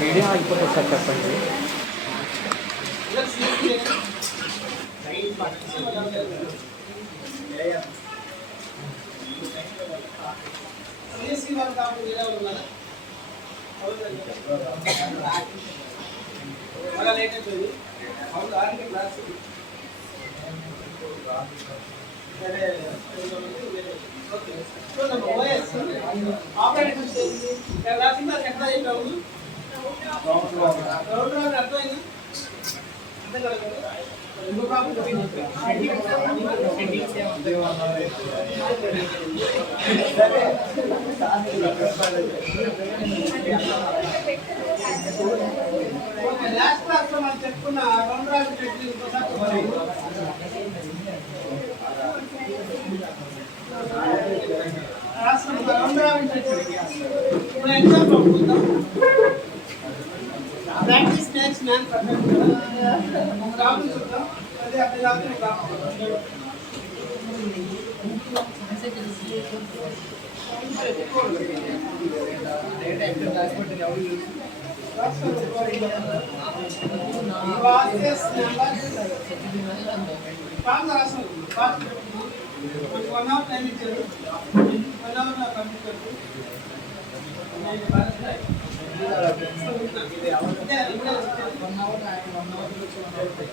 Media అయిపోతుంది sir చెప్పండి. Last class లో మనం చెప్పుకున్న రౌండ్ టెక్నిక్ ప్రాక్టీస్ నెక్స్ట్ మ్యాన్ రాబుల్ చూద్దాం. అదే అక్కడ వన్ అవర్ టైం ఇచ్చారు. 1 అవర్ లో complete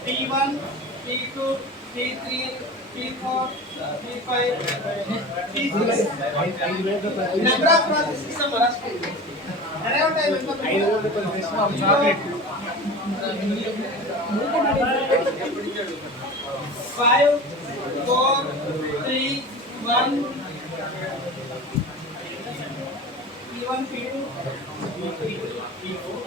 P1, P2, P3, P4, P5, P6. Number of processes are must. Around time chocolate. 5, 4, 3, 1. P1, P2, P4.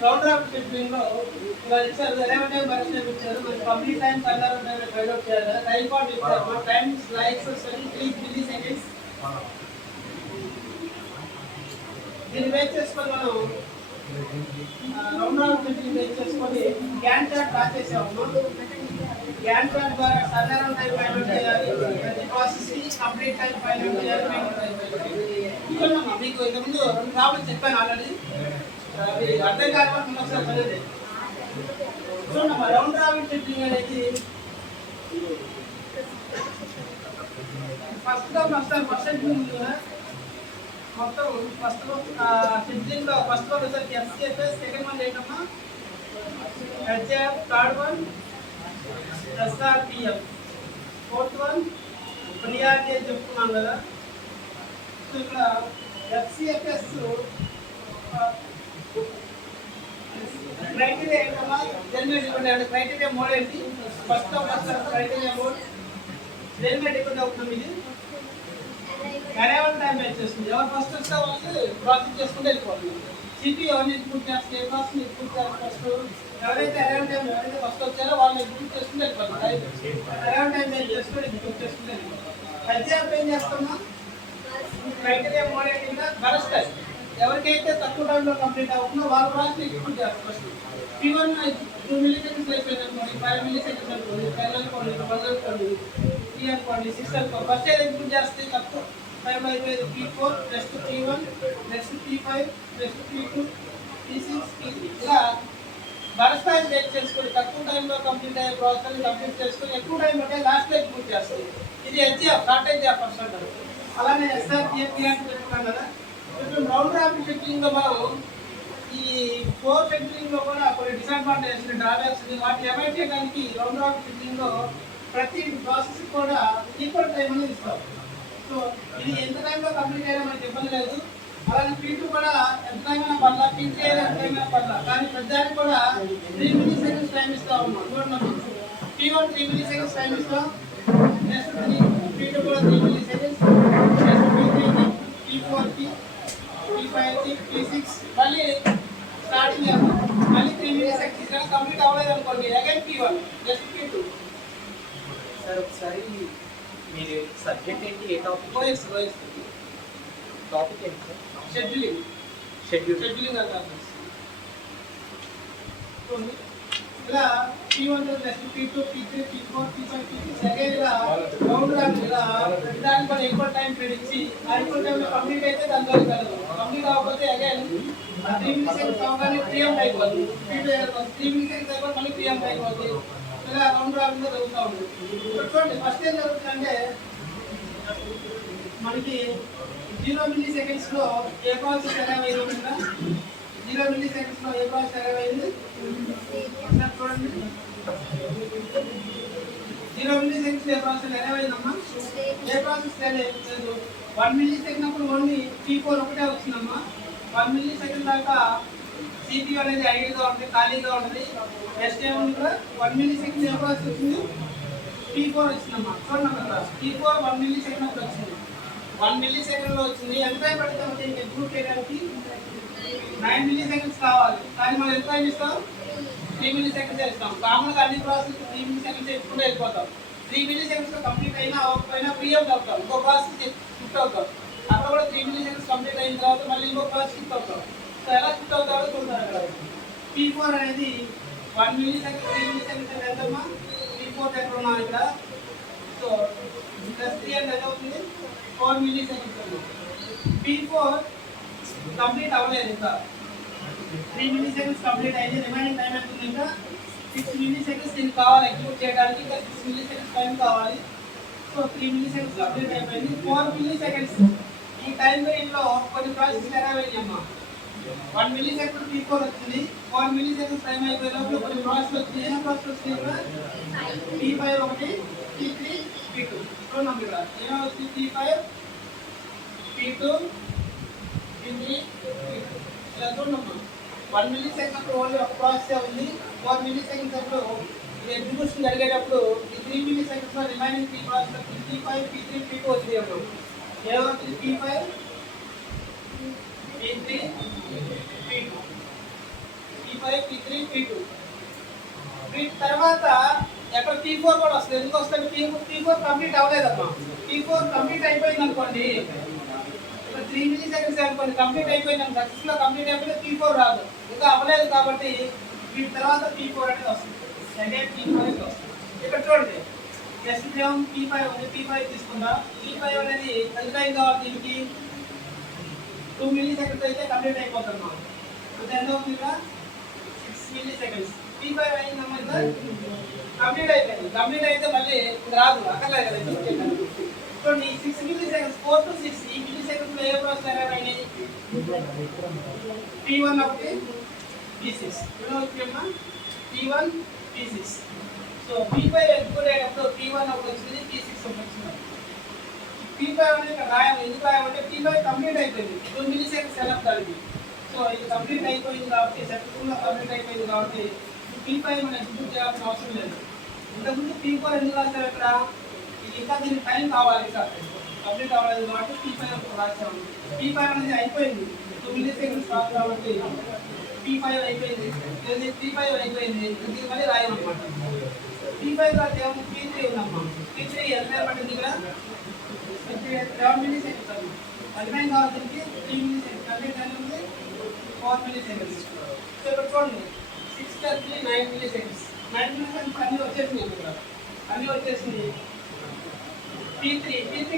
Round robin between complete time find out time for time slides 3 milliseconds. దీన్ని base చేసుకొని మనం round robin technique base చేసుకొని gain chart draw చేసాము. Gain chart ద్వారా సాధారణ time find out చేయాలి, ప్రతి process కి కంప్లీట్ టైం ఫైండ్ అవుట్ చేయాలి. చూడమ్మా, మీకు ఇంతకుముందు 2 ప్రాబ్లమ్స్ చెప్పాను ఆల్రెడీ. అది అర్థం కాకపోతే ఒకసారి చదివండి. చూడమ్మా, రౌండ్ రాబిన్ టెక్నిక్ అనేది మొత్తం ఫస్ట్ షెడ్యూల్లో ఫస్ట్ వచ్చేసరికి FCFS, సెకండ్ వన్ ఏంటమ్మా HF, third one SRPF. Fourth one priority అని చెప్పుకున్నాం కదా. సో ఇక్కడ FCFS క్రైటీరియా ఏంటమ్మా? దేని మీద డిపెండ్ అయ్యాడు? క్రైటీరియా మోడ్ ఏంటి? ఫస్ట్ క్రైటీరియా మోడ్ దేని మీద డిపెండ్ అవుతుంది? ఇది అరైవల్ టైం వచ్చేస్తుంది. ఎవరు ఫస్ట్ వస్తే వాళ్ళు ప్రాసెస్ చేసుకుంటే వెళ్ళిపోతుంది. సిపి ఎవరిని ఎగ్జిక్యూట్ చేస్తే ఏ ప్రాసెస్ ఎగ్జిక్యూట్ చేస్తారు ఫస్ట్? ఎవరైతే అరైవల్ టైం ఎవరైతే ఫస్ట్ వచ్చారో వాళ్ళు ఎగ్జిక్యూట్ చేసుకుంటే వెళ్ళిపోతుంది. అరైవల్ టైం చేసుకుంటే ఎగ్జిక్యూట్ చేసుకుంటే వెళ్ళిపోతుంది. ఎగ్జాంపుల్ ఏం చేస్తామా? క్రైటీరియా మోడ్ ఏంటి? Burst time. ఎవరికైతే తక్కువ టైంలో కంప్లీట్ అవుతుందో వాళ్ళ ప్రాసెస్ ఎగ్జిక్యూట్ చేస్తారు ఫస్ట్. P1 2 milliseconds అయిపోయింది అనుకోండి, 5 milliseconds అనుకోండి, 10 అనుకోండి, 1 అనుకోండి, 3 అనుకోండి, 6 అనుకోండి. ఫస్ట్ ఏది ఎగ్జిక్యూట్ చేస్తే తక్కువ టైంలో అయిపోయేది P4, next P1, next P5, next P2, P6, P3. ఇలా బరస్ట్ టైం వెయిట్ చేసుకొని తక్కువ టైంలో కంప్లీట్ అయ్యే ప్రాసెస్ కంప్లీట్ చేసుకొని ఎక్కువ టైం అంటే లాస్ట్లో ఎగ్జిక్యూట్ చేస్తుంది. ఇది HF షార్టేజ్ ఆఫ్ ఫస్ట్ అంటారు. అలానే SRPF అంటే చెప్పుకున్నాం కదా. ఇప్పుడు రౌండ్ రాబిన్ షెడ్యూలింగ్లో మనం ఈ 4 షెడ్యూలింగ్లో కూడా కొన్ని డిసడ్వాంటేజెస్ డ్రాబ్యాక్స్ వాటిని అవాయిడ్ చేయడానికి రౌండ్ రాబిన్ షెడ్యూలింగ్లో ప్రతి ప్రాసెస్ కూడా ఈక్వల్ టైం అనేది ఇస్తాం. సో ఇది ఎంత టైంలో కంప్లీట్ అయినా మనకి ఇబ్బంది లేదు. అలానే P2 కూడా ఎంత టైం అయినా పర్లా, P3 అయినా ఎంత టైం అయినా పర్లా, కానీ ప్రతిదానికి కూడా 3 milliseconds టైం ఇస్తా ఉన్నాం. చూడండి, P1 3 milliseconds టైం ఇస్తాం, నెక్స్ట్ P2 కూడా 3 milliseconds, నెక్స్ట్ P3కి, P4కి, P5కి, P6 మళ్ళీ స్టార్టింగ్ చేస్తాం. మళ్ళీ 3 milliseconds ఇక్కడ కంప్లీట్ అవ్వలేదు అనుకోండి, again P1 next P2. Sir ఒకసారి మీరు సబ్జెక్ట్ ఏంటి? ఏ టాపిక్? ఓఎస్ టాపిక్ ఏంటి సార్? షెడ్యూలింగ్ అంటారు. ఇలా P1 next P2, P3, P4, P5, P6 again ఇలా రౌండ్ రాబిన్ ఇలా దానికి మనం ఈక్వల్ టైం ప్రెడిక్చి ఆ ఈక్వల్ టైంలో కంప్లీట్ అయితే దాని ద్వారా వెళ్ళదు. కంప్లీట్ అవ్వకపోతే అగైన్ 3 milliseconds అవగానే ప్రియంప్ట్ అయిపోతుంది. P2 3 milliseconds అయిపోతే మళ్ళీ ప్రియంప్ట్ అయిపోతుంది. ఇలా రౌండ్ రాబిన్లో జరుగుతూ ఉంటుంది. చూడండి, ఫస్ట్ ఏం జరుగుతుందంటే మనకి 0 milliseconds లో ఏ ప్రాసెస్ అరైవ్ అయింది ఉంటుందా? 0 milliseconds లో ఏ ప్రాసెస్ అరైవ్ అయింది చూడండి. 0 milliseconds లో ఏ ప్రాసెస్ అరైవ్ అయిందమ్మా? ఏ ప్రాసెస్ లేదు. 1 millisecond అప్పుడు ఓన్లీ P4 ఒకటే వచ్చిందమ్మా. 1 millisecond దాకా CPU అనేది ఐడిగా ఉంటుంది, ఖాళీగా ఉంటుంది. నెక్స్ట్ ఏముంది ఇక్కడ 1 millisecond ఏ ప్రాసెస్ వచ్చింది? P4 వచ్చిందమ్మా. చూడండి అక్కడ P4 1 millisecond అప్పుడు వచ్చింది. 1 millisecond లో వచ్చింది. ఎంత టైం పడుతుంది దీనికి ఎగ్జిక్యూట్ చేయడానికి? 9 milliseconds కావాలి. కానీ మనం ఎంత టైం ఇస్తాం? 3 milliseconds ఇస్తాం. కామన్గా అన్ని ప్రాసెస్ 3 milliseconds ఇచ్చుకుంటూ వెళ్ళిపోతాం. 3 milliseconds లో కంప్లీట్ అయినా అవ్వకపోయినా ప్రీఎంప్ట్ అవుతాం, ఇంకో ప్రాసెస్ షిఫ్ట్ అవుతాం. అక్కడ కూడా 3 milliseconds కంప్లీట్ అయిన తర్వాత మళ్ళీ ఇంకో ప్రాసెస్ షిఫ్ట్ అవుతాం. సో ఎలా షిఫ్ట్ అవుతారో చూస్తారు అక్కడ. P4 అనేది 1 millisecond 3 milliseconds అంటే ఎంతమ్మా? P4 ఎక్కడ ఉన్నాం ఇక్కడ. సో +3 అంటే ఎంత అవుతుంది? 4 milliseconds. P4 కంప్లీట్ అవ్వలేదు ఇంకా. 3 milliseconds కంప్లీట్ అయింది. రిమైనింగ్ టైం ఎంత ఉంది? ఇంకా 6 milliseconds దీనికి కావాలి ఎగ్జిక్యూట్ చేయడానికి. ఇంకా 6 milliseconds టైం కావాలి. సో 3 milliseconds కంప్లీట్ అయిపోయింది. 4 milliseconds ఈ టైం పీరియడ్లో కొన్ని ప్రాసెస్ అరైవ్ అయ్యామ్మా. 1 millisecond P4 వచ్చింది. 4 milliseconds టైం అయిపోయే లోపల కొన్ని ప్రాసెస్ వచ్చింది. ఏ ప్రాసెస్ వచ్చింది ఇక్కడ? P5 ఒకటి, P3, P2. చూడండి ఇక్కడ ఏమో వచ్చింది? P5, P2, P3, P2. ఇలా చూడమ్మా. 1 millisecond అప్పుడు ఓన్లీ ఒక ప్రాసెస్ ఉంది. 4 milliseconds అప్పుడు ఎగ్జిక్యూషన్ జరిగేటప్పుడు ఈ 3 milliseconds లో remaining 3 process P5, P3, P2 వచ్చింది. అప్పుడు ఏమవుతుంది? P5, P3, P2, P5, P3, P2. వీటి తర్వాత ఎక్కడ P4 కూడా వస్తుంది. ఎందుకు వస్తుంది? P4 complete అవ్వలేదమ్మా. P4 కంప్లీట్ అయిపోయింది అనుకోండి, ఇక్కడ 3 milliseconds అనుకోండి కంప్లీట్ అయిపోయింది, సక్సెస్లో కంప్లీట్ అయిపోతే P4 రాదు, ఇంకా అవ్వలేదు. కాబట్టి వీటి తర్వాత P4 అనేది వస్తుంది. సెకండ్ P4 అనేది వస్తుంది. ఇక్కడ చూడండి, నెక్స్ట్ P5 ఉంది. P5 తీసుకుందా. P5 అనేది ఎంత టైం కావాలి దీనికి? 2 milliseconds అయితే కంప్లీట్ అయిపోతుంది. అంటే ఎంత అవుతుంది ఇక్కడ? 6 milliseconds. P5 అయిందమ్మా, ఇంకా కంప్లీట్ అయిపోయింది. కంప్లీట్ అయితే మళ్ళీ రాదు, అక్కర్లేదు కదా. సో ఈ 6 milliseconds 4 to 6 ఈ milliseconds లో ఏ ప్రాసెస్ అరైవ్ అయినాయి? P1 ఒకటి, P6. P1, P6. So P5 ఎత్తుకునేటప్పుడు P1 ఒకటి వచ్చింది, P6 ఒకటి వచ్చింది. P5 అనేది ఇక్కడ రాయాలి. ఎందుకు రాయాలంటే P5 కంప్లీట్ అయిపోయింది, 2 మిల్లీ సెకండ్స్ సెలెక్ట్ దానికి. సో ఇది కంప్లీట్ అయిపోయింది కాబట్టి, సక్సెస్ఫుల్గా కంప్లీట్ అయిపోయింది కాబట్టి P5 మనం ఎగ్జిక్యూట్ చేయాల్సిన అవసరం లేదు. ఇంతకుముందు P4 ఎందుకు రాస్తారు ఇక్కడ, ఇది ఇంకా దీనికి టైం కావాలి, ఇంకా కంప్లీట్ అవ్వలేదు కాబట్టి P5 రాసాము. P5 అనేది అయిపోయింది, 2 మిల్లీ సెకండ్స్ కాదు కాబట్టి P5 అయిపోయింది. P5 అయిపోయింది, ఇది మళ్ళీ రాయాలన్నమాట. P5 తర్వాత ఏమో P3 ఉందమ్మా. P3 ఎంత పట్టింది ఇక్కడ, 7 మిల్లీ సెకండ్స్ అది అయిపోయింది కాబట్టి 3 మిల్లీ సెకండ్స్ కంప్లీట్ అయింది, 4 మిల్లీ సెకండ్స్. సో ఇక్కడ చూడండి 6 + 3 9 మిల్లీ సెకండ్స్. 9 మిల్లీ సెకండ్స్ అన్నీ వచ్చేసింది ఇక్కడ, అన్నీ వచ్చేసింది. P3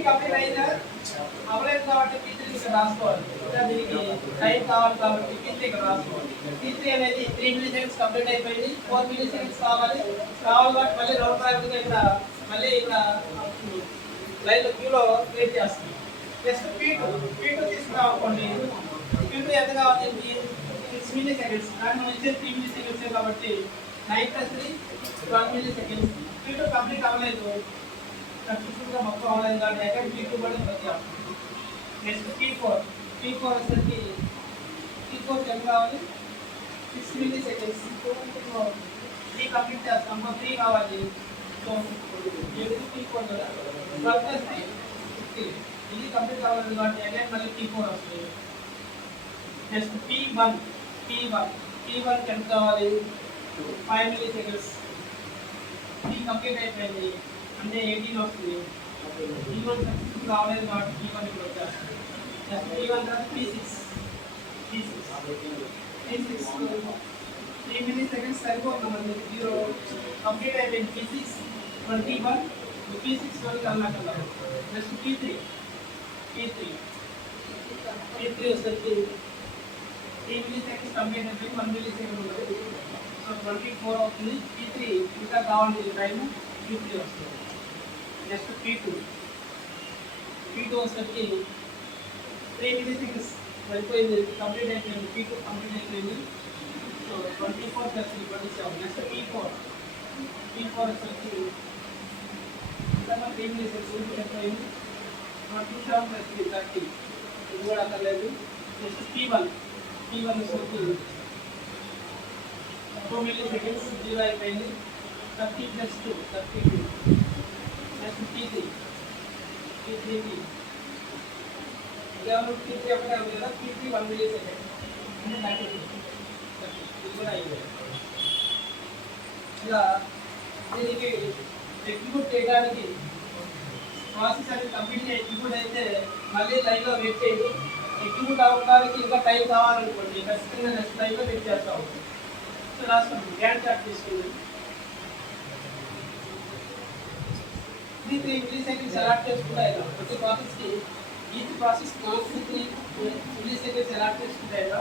కంప్లీట్ అయిందా, అవ్వలేదు కాబట్టి P3 ఇక్కడ రాసుకోవాలి. ఇంకా దీనికి టైం కావాలి కాబట్టి P3 ఇక్కడ రాసుకోవాలి. P3 అనేది 3 మిల్లీ సెకండ్స్ కంప్లీట్ అయిపోయింది, 4 మిల్లీ సెకండ్స్ కావాలి కాబట్టి మళ్ళీ రౌండ్ రాయకుండా ఇక్కడ మళ్ళీ ఇక్కడ లైన్లో క్యూలో క్రియేట్ చేస్తుంది. నెక్స్ట్ P2 తీసుకున్నాం అనుకోండి. P2 ఎంత కావాలి, 6 మిల్లీ సెకండ్స్. కానీ మనం ఇచ్చే 3 మిల్లీ సెకండ్స్ కాబట్టి 9 + 3 12 మిల్లీ సెకండ్స్. P2 కంప్లీట్ అవ్వలేదు, సక్సెస్ఫుల్గా మొత్తం అవ్వలేదు కాబట్టి ఎక్కడ P2 కూడా వచ్చేస్తాం. నెక్స్ట్ P4 వచ్చేసరికి P4 ఎంత కావాలి, 6 మిల్లీ సెకండ్స్. 3 కంప్లీట్ చేస్తాం, 3 కావాలి. సో P4 కదా, 12 + 3 16. ఇది కంప్లీట్ అవ్వలేదు కాబట్టి అగైన్ మళ్ళీ P4 వస్తుంది. నెక్స్ట్ P1 ఎంత కావాలి, 5 మిల్లీ సెకండ్స్. 3 కంప్లీట్ అయిపోయింది అంటే 18 వస్తుంది. P1 సక్సెస్ఫుల్ రావలేదు కాబట్టి P1 ఇక్కడ వచ్చేస్తుంది. నెక్స్ట్ P1 తర్వాత P6 3 మిల్లీ సెకండ్స్ సరిపోతుంది మనకి, 0 కంప్లీట్ అయిపోయింది. P6 21 P6 వరకు అన్నట్టు. నెక్స్ట్ P3 వచ్చేసి 3 మిల్లీ సెకండ్స్ కంప్లీట్ అయిపోయింది, 1 మిల్లీ సెకండ్ ఉంటుంది. సో 24 అవుతుంది. P3 ఇంకా కావాలి టైము, P3 వస్తుంది. నెక్స్ట్ P2 వచ్చేసి 3 మిల్లీ సెకండ్స్ అయిపోయింది, కంప్లీట్ అయిపోయింది. P2 కంప్లీట్ అయిపోయింది. సో 24 + 3 27. నెక్స్ట్ P4 వచ్చేసి ఇంకా 3 మిల్లీ సెకండ్స్ అయిపోయింది. 27 + 3 30. ఇది కూడా అక్కర్లేదు. నెక్స్ట్ P1 వచ్చేసి 2 మిల్లీ సెకండ్స్ 0 అయిపోయింది. 30 + 2 32. నెక్స్ట్ P3 ఒకటే ఉంది కదా, P3 1 మిల్లీ సెకండ్ అంటే 30. ఇది కూడా అయిపోయింది. ఇలా దీనికి ఎగ్జిక్యూట్ చేయడానికి ప్రాసెస్ అనేది కంప్లీట్గా ఎగ్జిక్యూట్ అయితే మళ్ళీ లైన్లో వెయిట్ చేయండి. ఎగ్జిక్యూట్ అవ్వడానికి ఇంకా టైం కావాలనుకోండి, ఖచ్చితంగా నెక్స్ట్ లైన్లో వెయిట్ చేస్తాము. సో రాసుకోండి, గ్యాంట్ చార్ట్ తీసుకుంది. 3 మిల్లీ సెకండ్స్ అలాట్ చేసుకుంటాయి కదా ప్రతి ప్రాసెస్కి. ఈ ప్రాసెస్ 3 మిల్లీ సెకండ్స్ అలాట్ చేసుకుంటాయి కదా.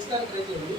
ఇస్తాను ట్రై చేయండి.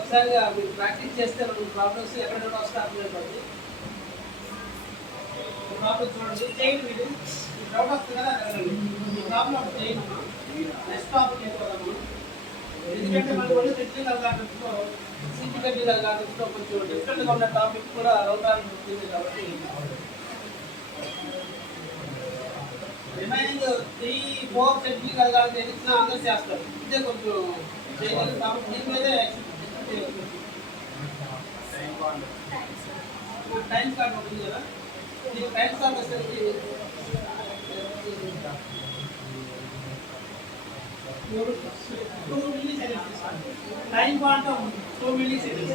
ఒకసారిగా మీరు ప్రాక్టీస్ చేస్తే ప్రాబ్లమ్స్ ఎక్కడ వస్తారు ప్రాబ్లమ్ చూడండి చేయండి. మీరు డౌట్ వస్తుంది కదా అడగండి. ఈ ప్రాబ్లం చేయనమ్మా. నెక్స్ట్ టాపిక్ అయిపోదాము. ఎందుకంటే మన ఒళ్ళు టెక్నికల్ అల్గారిథమ్స్లో టెక్నికల్ అల్గారిథమ్స్లో కొంచెం డిఫరెంట్గా ఉన్న టాపిక్ కూడా రౌటానికి ఉంటుంది కాబట్టి రిమైనింగ్ 3-4 టెక్నికల్ అల్గారిథమ్స్ అందరూ చేస్తారు. ఇదే కొంచెం చేయగలిగిన కాబట్టి దీని మీదే టైం కార్డ్ ఉంటుంది కదా. ఈ టైం కార్డ్ వచ్చేసరికి 2 milliseconds. Time quantum 2 milliseconds.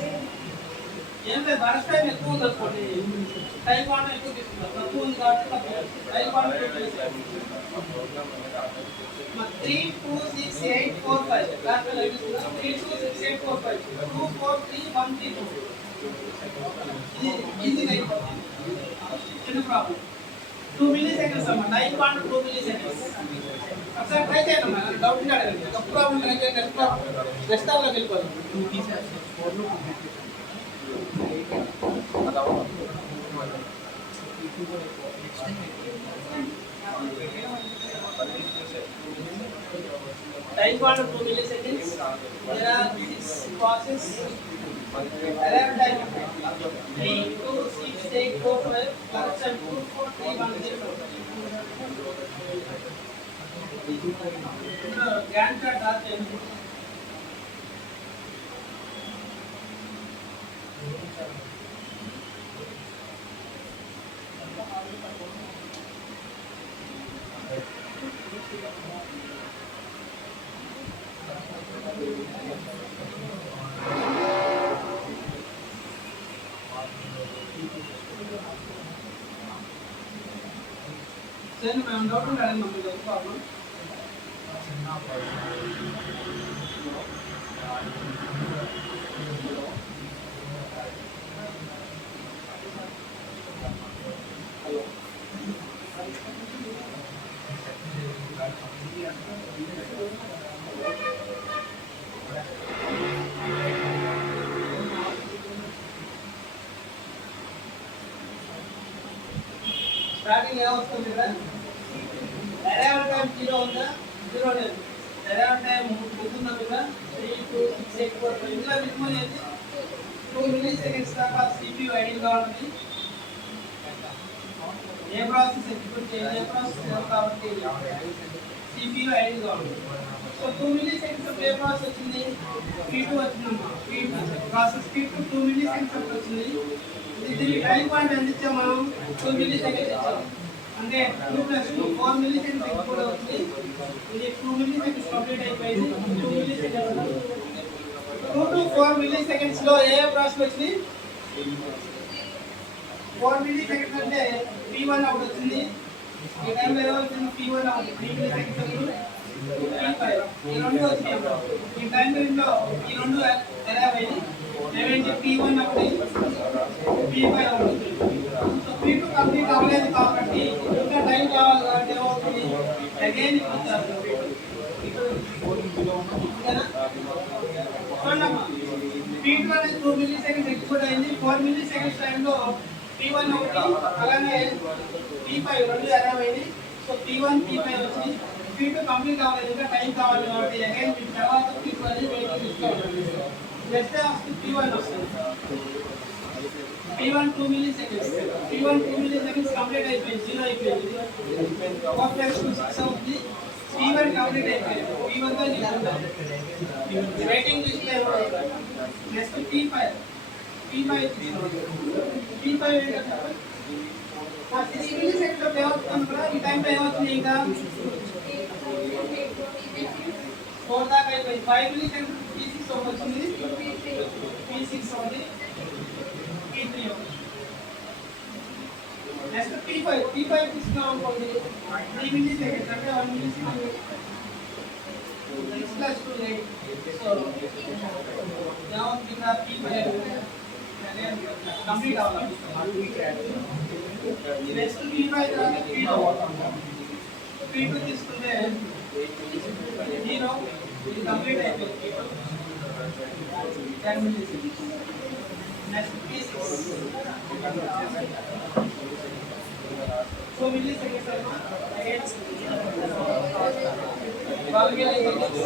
ఏం లేదు బరస్ టైం ఎక్కువ ఉంది అనుకోండి, టైం క్వాంటమ్ ఎక్కువ తీసుకుంటాం. తక్కువ ఉంది కాబట్టి టైం క్వాంటమ్ 2 milliseconds. 3, 2, 6, 8, 4, 5 క్లాస్ 3, 2, 6, 8, 4, 5 2, 4, 3, 1, 3, 2 ఈజీగా అయిపోతుంది. చిన్న ప్రాబ్లం 2 milliseconds అమ్మా. Time quantum 2 milliseconds. ఒకసారి ట్రై చేయండి అమ్మా. డౌట్ ఉంటే అడగండి. ఒక ప్రాబ్లం ట్రై చేయండి. నెక్స్ట్ టాపిక్లోకి వెళ్ళిపోదాం. Time quantum 2 milliseconds. There are 6 passes. Arrive time 3, 2, 6, 8, 4, 5. Correction 2, 4, 3, 1, 0. Gantt chart आते हैं. Then I'm not going to add number of problem. Starting out from the arrival time 0 on the 0 లేదు. arrival time ముందున్న మీద 3, 2, 6, 8, 4, 5 ఇలా minimum అయితే 2 milliseconds దాకా CPU idol గా ఉంటుంది. ఏ ప్రాసెస్ ఎగ్జిక్యూట్ చేయాలి, ఏ ప్రాసెస్ చేయాలి కాబట్టి CPU ఐడిల్ గా ఉంటుంది. సో 2 milliseconds ఏ ప్రాసెస్ వచ్చింది, P2 వచ్చిందమ్మా. ప్రాసెస్ P2 2 milliseconds వచ్చింది. ఇది టైం పాయింట్ ఎంత ఇచ్చాం మనం, 2 milliseconds ఇచ్చాం. అంటే 2 + 2 4 milliseconds ఎగ్జిక్యూట్ అవుతుంది. ఇది 2 milliseconds కంప్లీట్ అయిపోయింది. 2 milliseconds 2 to 4 milliseconds లో ఏ ప్రాసెస్ వచ్చింది, 4 milliseconds అంటే P1 అవుట్ వచ్చింది. ఈ టైంలో ఏదో వచ్చింది P1 అవుట్, 3 milliseconds అప్పుడు P5 ఈ రెండు వచ్చినాయి. ఈ టైం పీరియడ్లో ఈ రెండు ఎలా అయింది, ఏమైంది P1 అవుట్, P5 అవుట్ వచ్చింది. సో P2 కంప్లీట్ అవ్వలేదు కాబట్టి ఇంకా టైం కావాలి కాబట్టి ఏమవుతుంది, అగైన్ ఇచ్చారు P2 అనేది 2 milliseconds ఎగ్జిక్యూట్ అయింది. 4 milliseconds టైంలో P1 ఒకటి, అలానే P5 రెండు అరైవ్ అయింది. సో P1 P5 వచ్చింది. P2 కంప్లీట్ అవ్వలేదు ఇంకా టైం కావాలి కాబట్టి అగైన్ మీ తర్వాత P2 అనేది వెయిటింగ్ లిస్ట్ లో ఉంటుంది. నెక్స్ట్ P1 వస్తుంది. P1 2 milliseconds. P1 2 milliseconds complete అయిపోయింది, 0 అయిపోయింది. 4 + 2 6 అవుతుంది. P1 కంప్లీట్ అయిపోయింది. P1 తో నింపుతాం. వెయిటింగ్ లిస్ట్ లో నెక్స్ట్ P5 తీసుకోండి. P5 ఏంటంటే 6 milliseconds లో ఏమవుతుంది కూడా ఈ టైంలో ఏమవుతుంది ఇంకా 4 దాకా అయిపోయింది. 5 milliseconds P6 వచ్చింది, P6 ఉంది, P3 ఉంది. నెక్స్ట్ P5 తీసుకున్నాం అనుకోండి 3 milliseconds అంటే 1 millisecond 6 + 2 8. సో ఏమవుతుంది ఇంకా P5 కంప్లీట్ అవ్వాలి. నెక్స్ట్ P5 తర్వాత P2 తీసుకుంటే 0 ఇది కంప్లీట్ అయిపోయింది. 10 milliseconds. Next P6 4 milliseconds again 12 milliseconds.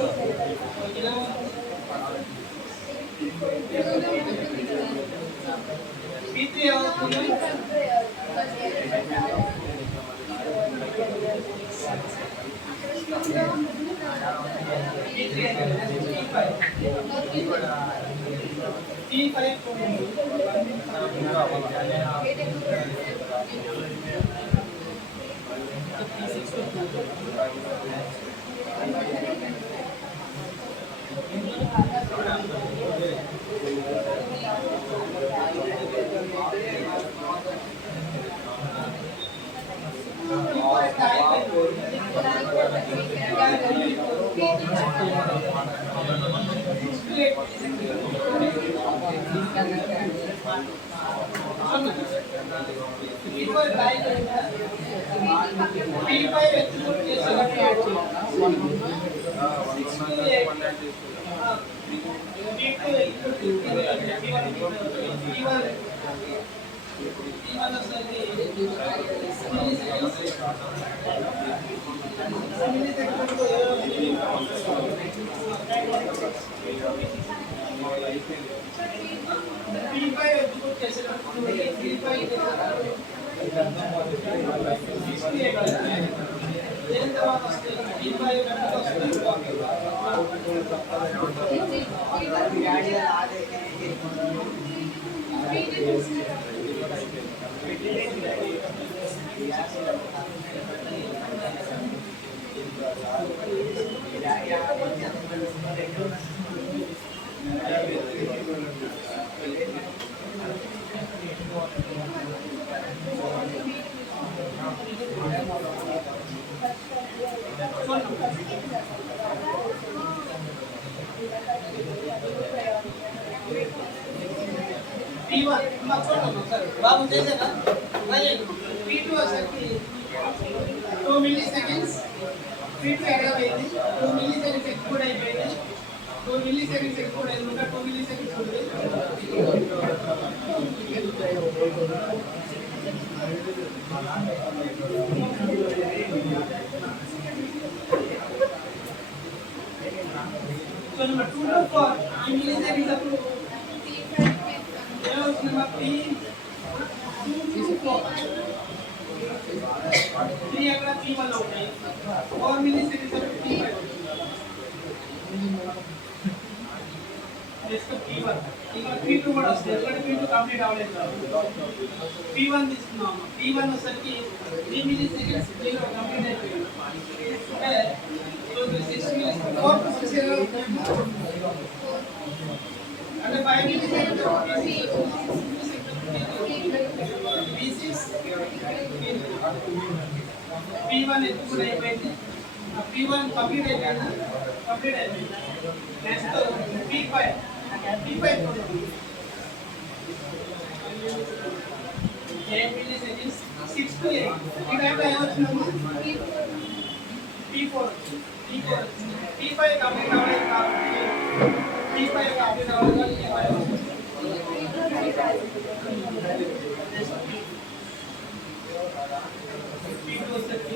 P3 అవుతుంది. P5 P5 ఎగ్జిక్యూట్ చేసేటప్పుడు బాబు చేశారా? P2 వచ్చేసరికి 2 milliseconds. P2 ఎక్కడ పోయింది? 2 milliseconds ఎక్స్పోర్ట్ అయిపోయింది. 2 milliseconds ఎక్స్పోర్ట్ అయింది. ఇంకా 2 milliseconds ఉంది. సో నెంబర్ 2 to 4 ఈ milliseconds అప్పుడు ఏమవుతుంది? P3 అక్కడ P1 ఉంటాయి. 4 milliseconds అప్పుడు P5 నెక్స్ట్ P1 ఇంకా P2 కూడా వస్తుంది. ఎందుకంటే P2 కంప్లీట్ అవ్వలేదు. P1 తీసుకున్నాము. P1 వచ్చేసరికి 3 milliseconds కంప్లీట్ అయిపోయింది. అంటే 6 milliseconds 4 to 6 అంటే 5 milliseconds P1 ఎగ్జిక్యూట్ అయిపోయింది. P1 కంప్లీట్ అయిపోయింది. నెక్స్ట్ P5 8 milliseconds 6 to 8 ఈ టైంలో ఏమొచ్చిందమ్మా? P4 P5 కంప్లీట్ అవ్వలేదు కాబట్టి P5 కంప్లీట్ అవ్వలేదు. P2 వచ్చేసి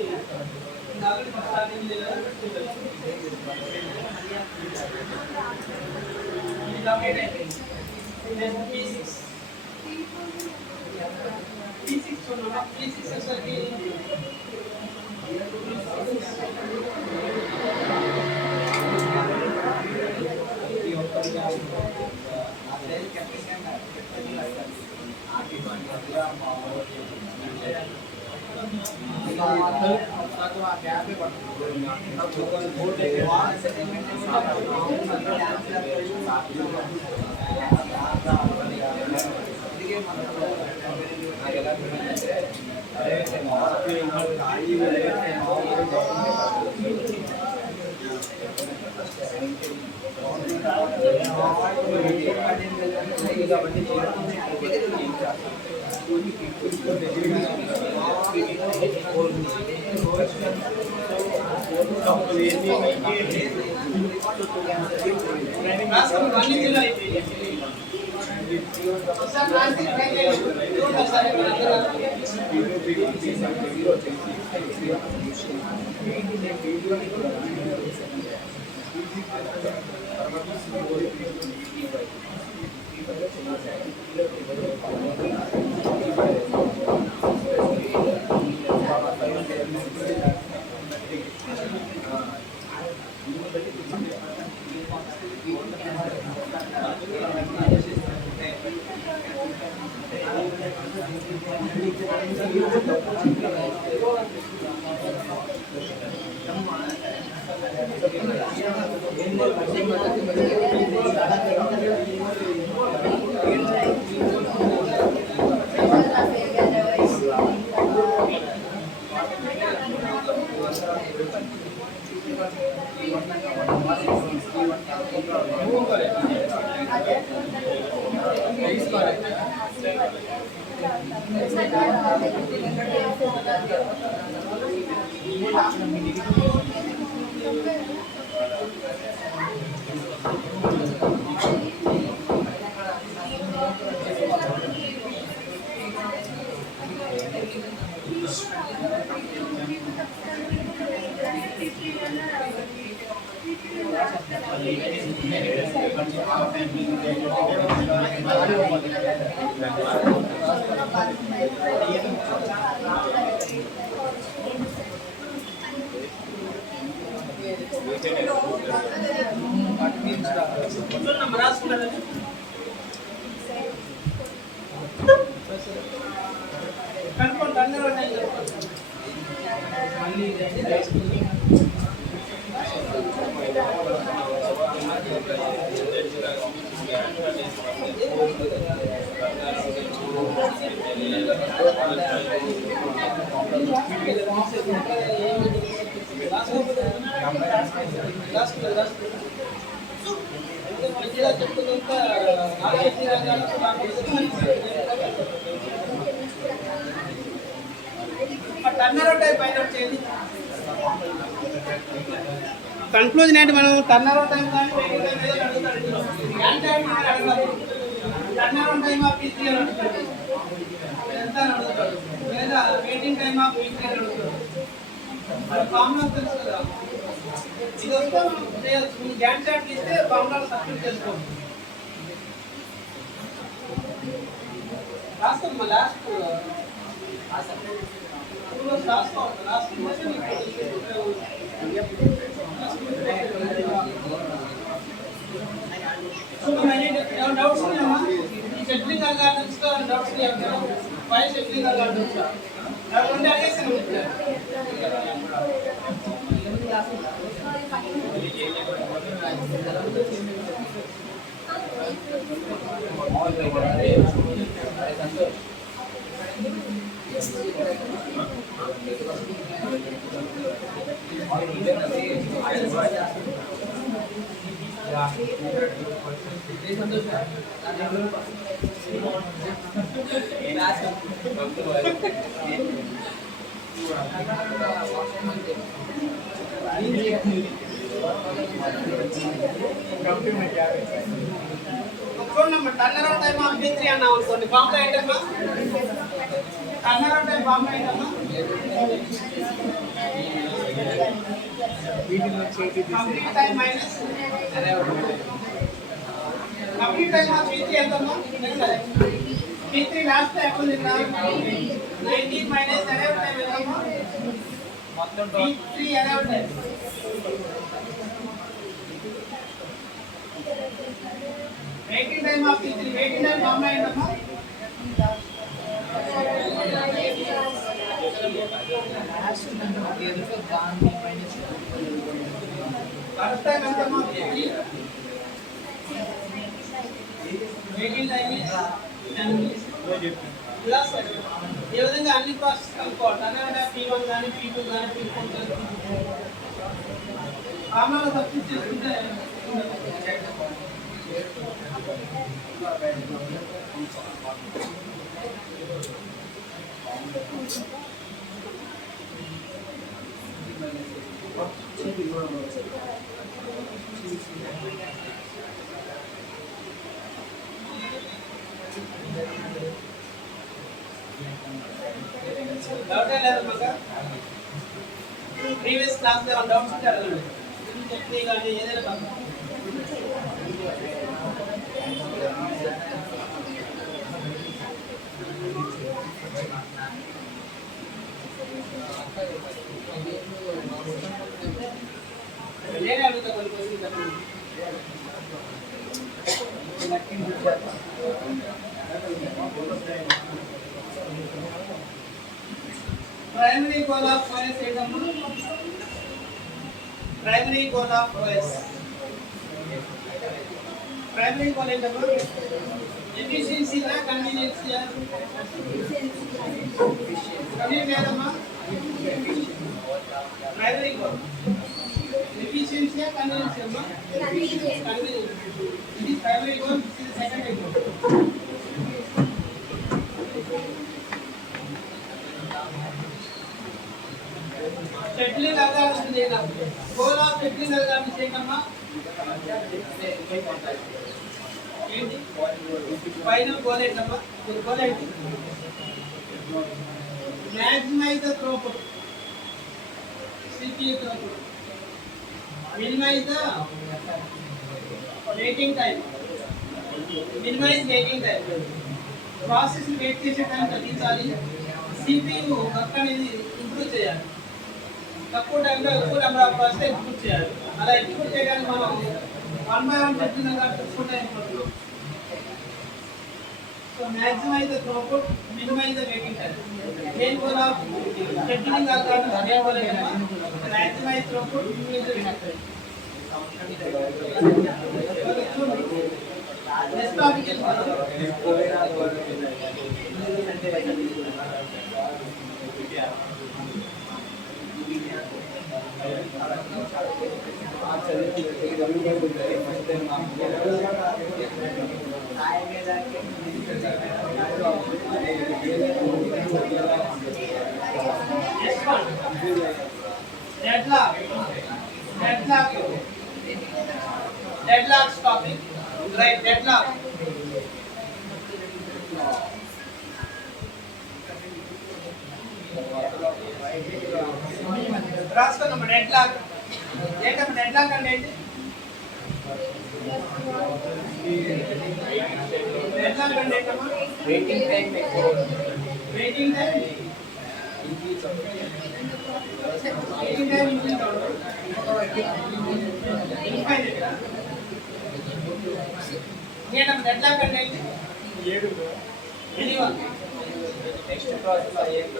కన్క్లూజన్ ఏంటి? మనం టర్న్ అరౌండ్ టైం కానీ turn around time of PC అని అడుగుతాడు, ఎంత అని అడుగుతాడు, లేదా వెయిటింగ్ టైం ఆఫ్ పీసీ అని అడుగుతాడు. ఫార్ములా తెలుసు కదా, ఇది వస్తే మనం చేయొచ్చు. మీరు గ్యాన్ చార్ట్ ఇస్తే ఫార్ములా సబ్స్టిట్యూట్ చేసుకోవచ్చు. రాస్తాం లాస్ట్ రాసుకోవాలి. డౌట్స్ ఉన్నాయమ్మా? ఈ సెట్లింగ్ అల్గారిథమ్స్ లో డౌట్స్ లేవు. ఫైవ్ సెట్లింగ్ అల్గారిథమ్స్ ఉంటే అడిగేస్తాను. Turn around time of B3 అన్నాం అనుకోండి, ఫార్ములా ఏంటమ్మా? టర్న్ అరౌండ్ టైం ఫార్ములా ఏంటమ్మా? Complete time minus complete time of P3 ఎంతమ్మా P3 లాస్ట్ టైం ఉంది కదా 20 మైనస్ అరైవ్ టైం ఎంతమ్మా మొత్తం P3 arrive time waiting time of P3 waiting time formula ఏంటమ్మా లాస్ట్ టైం ఎంతమ్మా P3 వెయిటింగ్ టైం ప్లస్ ఈ విధంగా అన్ని ప్రాసెస్ కలుపుకోవాలి అదే P1 కానీ P2 కానీ P4 కానీ ఫార్ములా సబ్స్టిట్యూట్ చేసుకుంటే డౌట్ లేదు మాకు ప్రీవియస్ క్లాస్ లో డౌట్స్ ఉంటారు చెప్తే కానీ ఏదైనా నేనే అడుగుతా కొన్ని questions primary goal of OS ఏంటమ్మా primary goal of OS primary goal ఏంటమ్మా efficiency నా convenience ఏదమ్మా primary goal efficiency या convenience అమ్మా convenience ఇది primary goal ఇది secondary goal షెడ్యూలింగ్ అల్గారిథం చేయడం గోల్ ఆఫ్ షెడ్యూలింగ్ అల్గారిథం చేయడమ్మా ఏంటి ఫైనల్ గోల్ ఏంటమ్మా గోల్ ఏంటి maximize the throughput CPU throughput minimize the waiting time process wait చేసే టైం తగ్గించాలి CPU వర్క్ అనేది ఇంప్రూవ్ చేయాలి తక్కువ టైంలో ఎక్కువ నెంబర్ ఆఫ్ ప్రాసెస్ ఎగ్జిక్యూట్ చేయాలి అలా ఎగ్జిక్యూట్ చేయడానికి మనం 1 by 1 చెప్తున్నాం కాబట్టి తెలుసుకుంటే అయిపోతుంది so maximize the throughput minimize the waiting time main goal of scheduling algorithm main goal ఏంటంటే maximize throughput minimize the waiting time next topic deadlock topic right deadlock రాసుకున్నాం డెడ్లాక్ ఏంటమ్మా డెడ్లాక్ అంటే ఏంటి డెడ్లాక్ అంటే ఏంటమ్మా waiting time waiting time increase ఏంటమ్మా deadlock అంటే ఏంటి ఎనీవన్ నెక్స్ట్ ప్రాసెస్ అయ్యేంత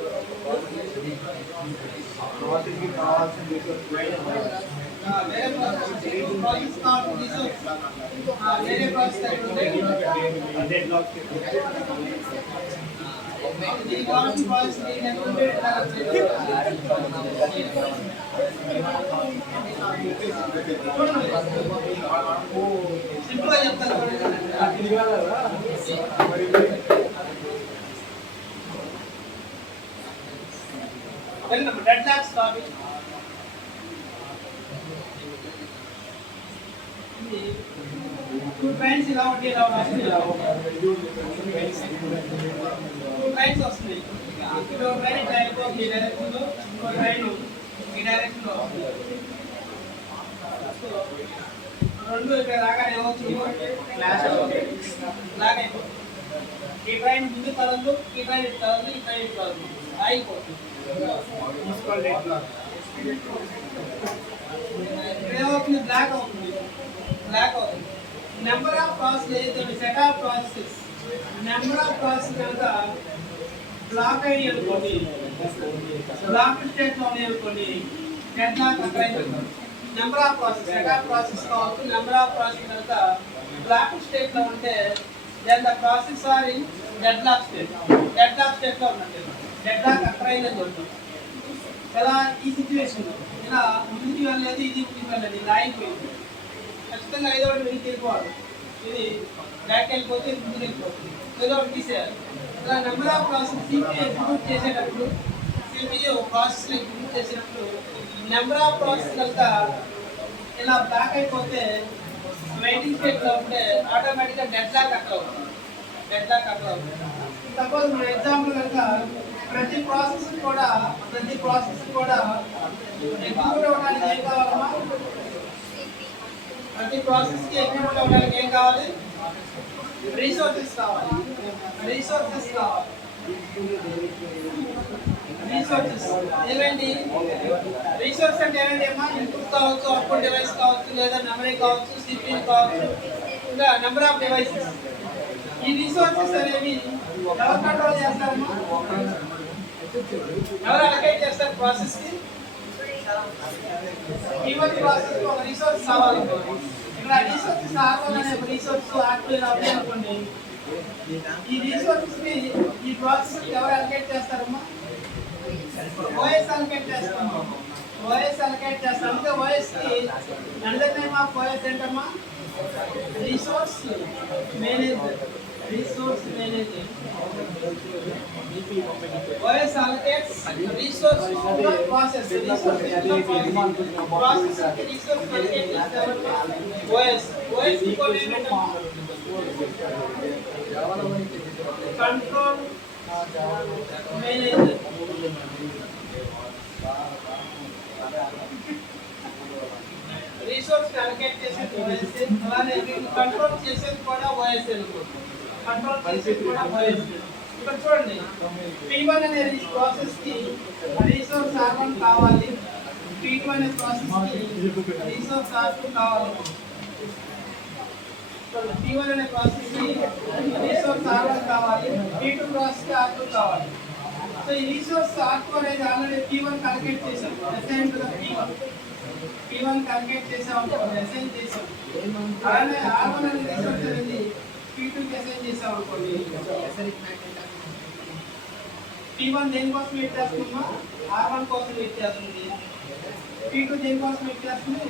ప్రాసెస్కి కావాల్సిన వేరే ప్రాసెస్ సింపుల్ గా చెప్తాను deadlocks topic two trains ఇలా ఉంటే ఇలా వస్తుంది two trains వస్తుంది ఇంకో ట్రైన్ టైంలో మీ డైరెక్షన్ లో ఇంకో ట్రైన్ ఈ డైరెక్షన్ లో రెండు ఇక్కడ రాగానే ఏమవుతుంది బ్లాక్ అయిపోతుంది. ఈ ట్రైన్ ముందు కదలదు, ఈ ట్రైన్ ఇటు కదలదు, ఈ ట్రైన్ ఇటు కదలదు, ఆగిపోతుంది. ఏమవుతుంది? బ్లాక్ అవుతుంది. బ్లాక్ అవుతుంది. నెంబర్ ఆఫ్ ప్రాసెస్ ఏదైతే set of processes number of process కనుక బ్లాక్ అయ్యి అనుకోండి, బ్లాక్ స్టేట్ లో అనుకోండి, డెడ్ లాక్ అక్కడ number of process set of process కావచ్చు. నెంబర్ ఆఫ్ ప్రాసెస్ కనుక బ్లాక్ స్టేట్ లో ఉంటే then the process are in deadlock state. Deadlock state లో ఉన్నట్టు డెడ్ లాక్ అక్కడ అయిందని చెప్తాం కదా. ఈ సిచ్యువేషన్ ఇలా ముందుకు వెళ్ళలేదు, ఇది ముందుకు వెళ్ళలేదు, ఇలా అయిపోయింది. ఖచ్చితంగా ఏదో ఒకటి వెనక్కి వెళ్ళిపోవాలి. ఇది బ్యాక్ వెళ్ళిపోతే ముందుకు వెళ్ళిపోతుంది, ఏదో ఒకటి తీసేయాలి. ఇలా number of process CPU execute చేసేటప్పుడు, సిపియూ ప్రాసెస్ ఎగ్జిక్యూట్ చేసేటప్పుడు నెంబర్ ఆఫ్ ప్రాసెస్ కనుక ఇలా బ్లాక్ అయిపోతే వెయిటింగ్ స్టేట్ లో ఉంటే ఆటోమేటిక్గా డెడ్ లాక్ అక్కడ అవుతుంది. డెడ్ లాక్ అక్కడ అవుతుంది. సపోజ్ మన ఎగ్జాంపుల్ కనుక ప్రతి ప్రాసెస్ కూడా ఎగ్జిక్యూట్ అవ్వడానికి ఏం కావాలమ్మా? ప్రతి ప్రాసెస్ కి ఎగ్జిక్యూట్ అవ్వడానికి ఏం కావాలి? రిసోర్సెస్ కావాలి. రిసోర్సెస్ ఏమేంటి? రిసోర్స్ అంటే ఏంటి అమ్మా? ఇన్పుట్ కావచ్చు, అవుట్పుట్ డివైస్ కావచ్చు, లేదా మెమరీ కావచ్చు, సిపియు కావచ్చు, ఇంకా నెంబర్ ఆఫ్ డివైసెస్. ఈ రిసోర్సెస్ అనేవి ఎవరు కంట్రోల్ చేస్తారమ్మా? ఎవరు అలొకేట్ చేస్తారు ప్రాసెస్ కి? ఈవెన్ ప్రాసెస్ కి ఒక రిసోర్స్ కావాలి. ఇక్కడ రిసోర్సెస్ R1 అనే ఒక రిసోర్స్ R2 అనే అనుకోండి. ఈ రిసోర్సెస్ ని ఈ ప్రాసెస్ కి ఎవరు అలొకేట్ చేస్తారమ్మా? OS అలొకేట్ చేస్తాం. OS అలొకేట్ చేస్తాం. అంటే OS కి అనదర్ నేమ్ ఆఫ్ OS ఏంటమ్మా? Resource manager. Resource manager. OS allocates resource to the process. Resource to the process. Resource allocate OS. OS code ఏంటమ్మా? Control manager. రిసోర్స్ అలొకేట్ చేసేది OS, అలానే control చేసేది కూడా OS అనుకోండి. Control చేసేది కూడా OS. ఇక్కడ చూడండి, P1 అనే ప్రాసెస్ కి రిసోర్స్ R1 కావాలి, P2 అనే ప్రాసెస్ కి రిసోర్స్ R2 కావాలి. P1 అనే ప్రాసెస్ కి రిసోర్స్ R1 కావాలి, P2 ప్రాసెస్ కి R2 కావాలి. సో ఈ రిసోర్స్ R2 అనేది ఆల్రెడీ P1 కి అలొకేట్ చేసాం. అసైన్ టు ద P1 కి అలొకేట్ చేసాం, అసైన్ చేసాం. అలానే R1 అనే రిసోర్స్ అనేది P2 కి అసైన్ చేసాం అనుకోండి. P1 దేనికోసం వెయిట్ చేస్తుందమ్మా? R1 కోసం వెయిట్ చేస్తుంది. P2 దేనికోసం వెయిట్ చేస్తుంది?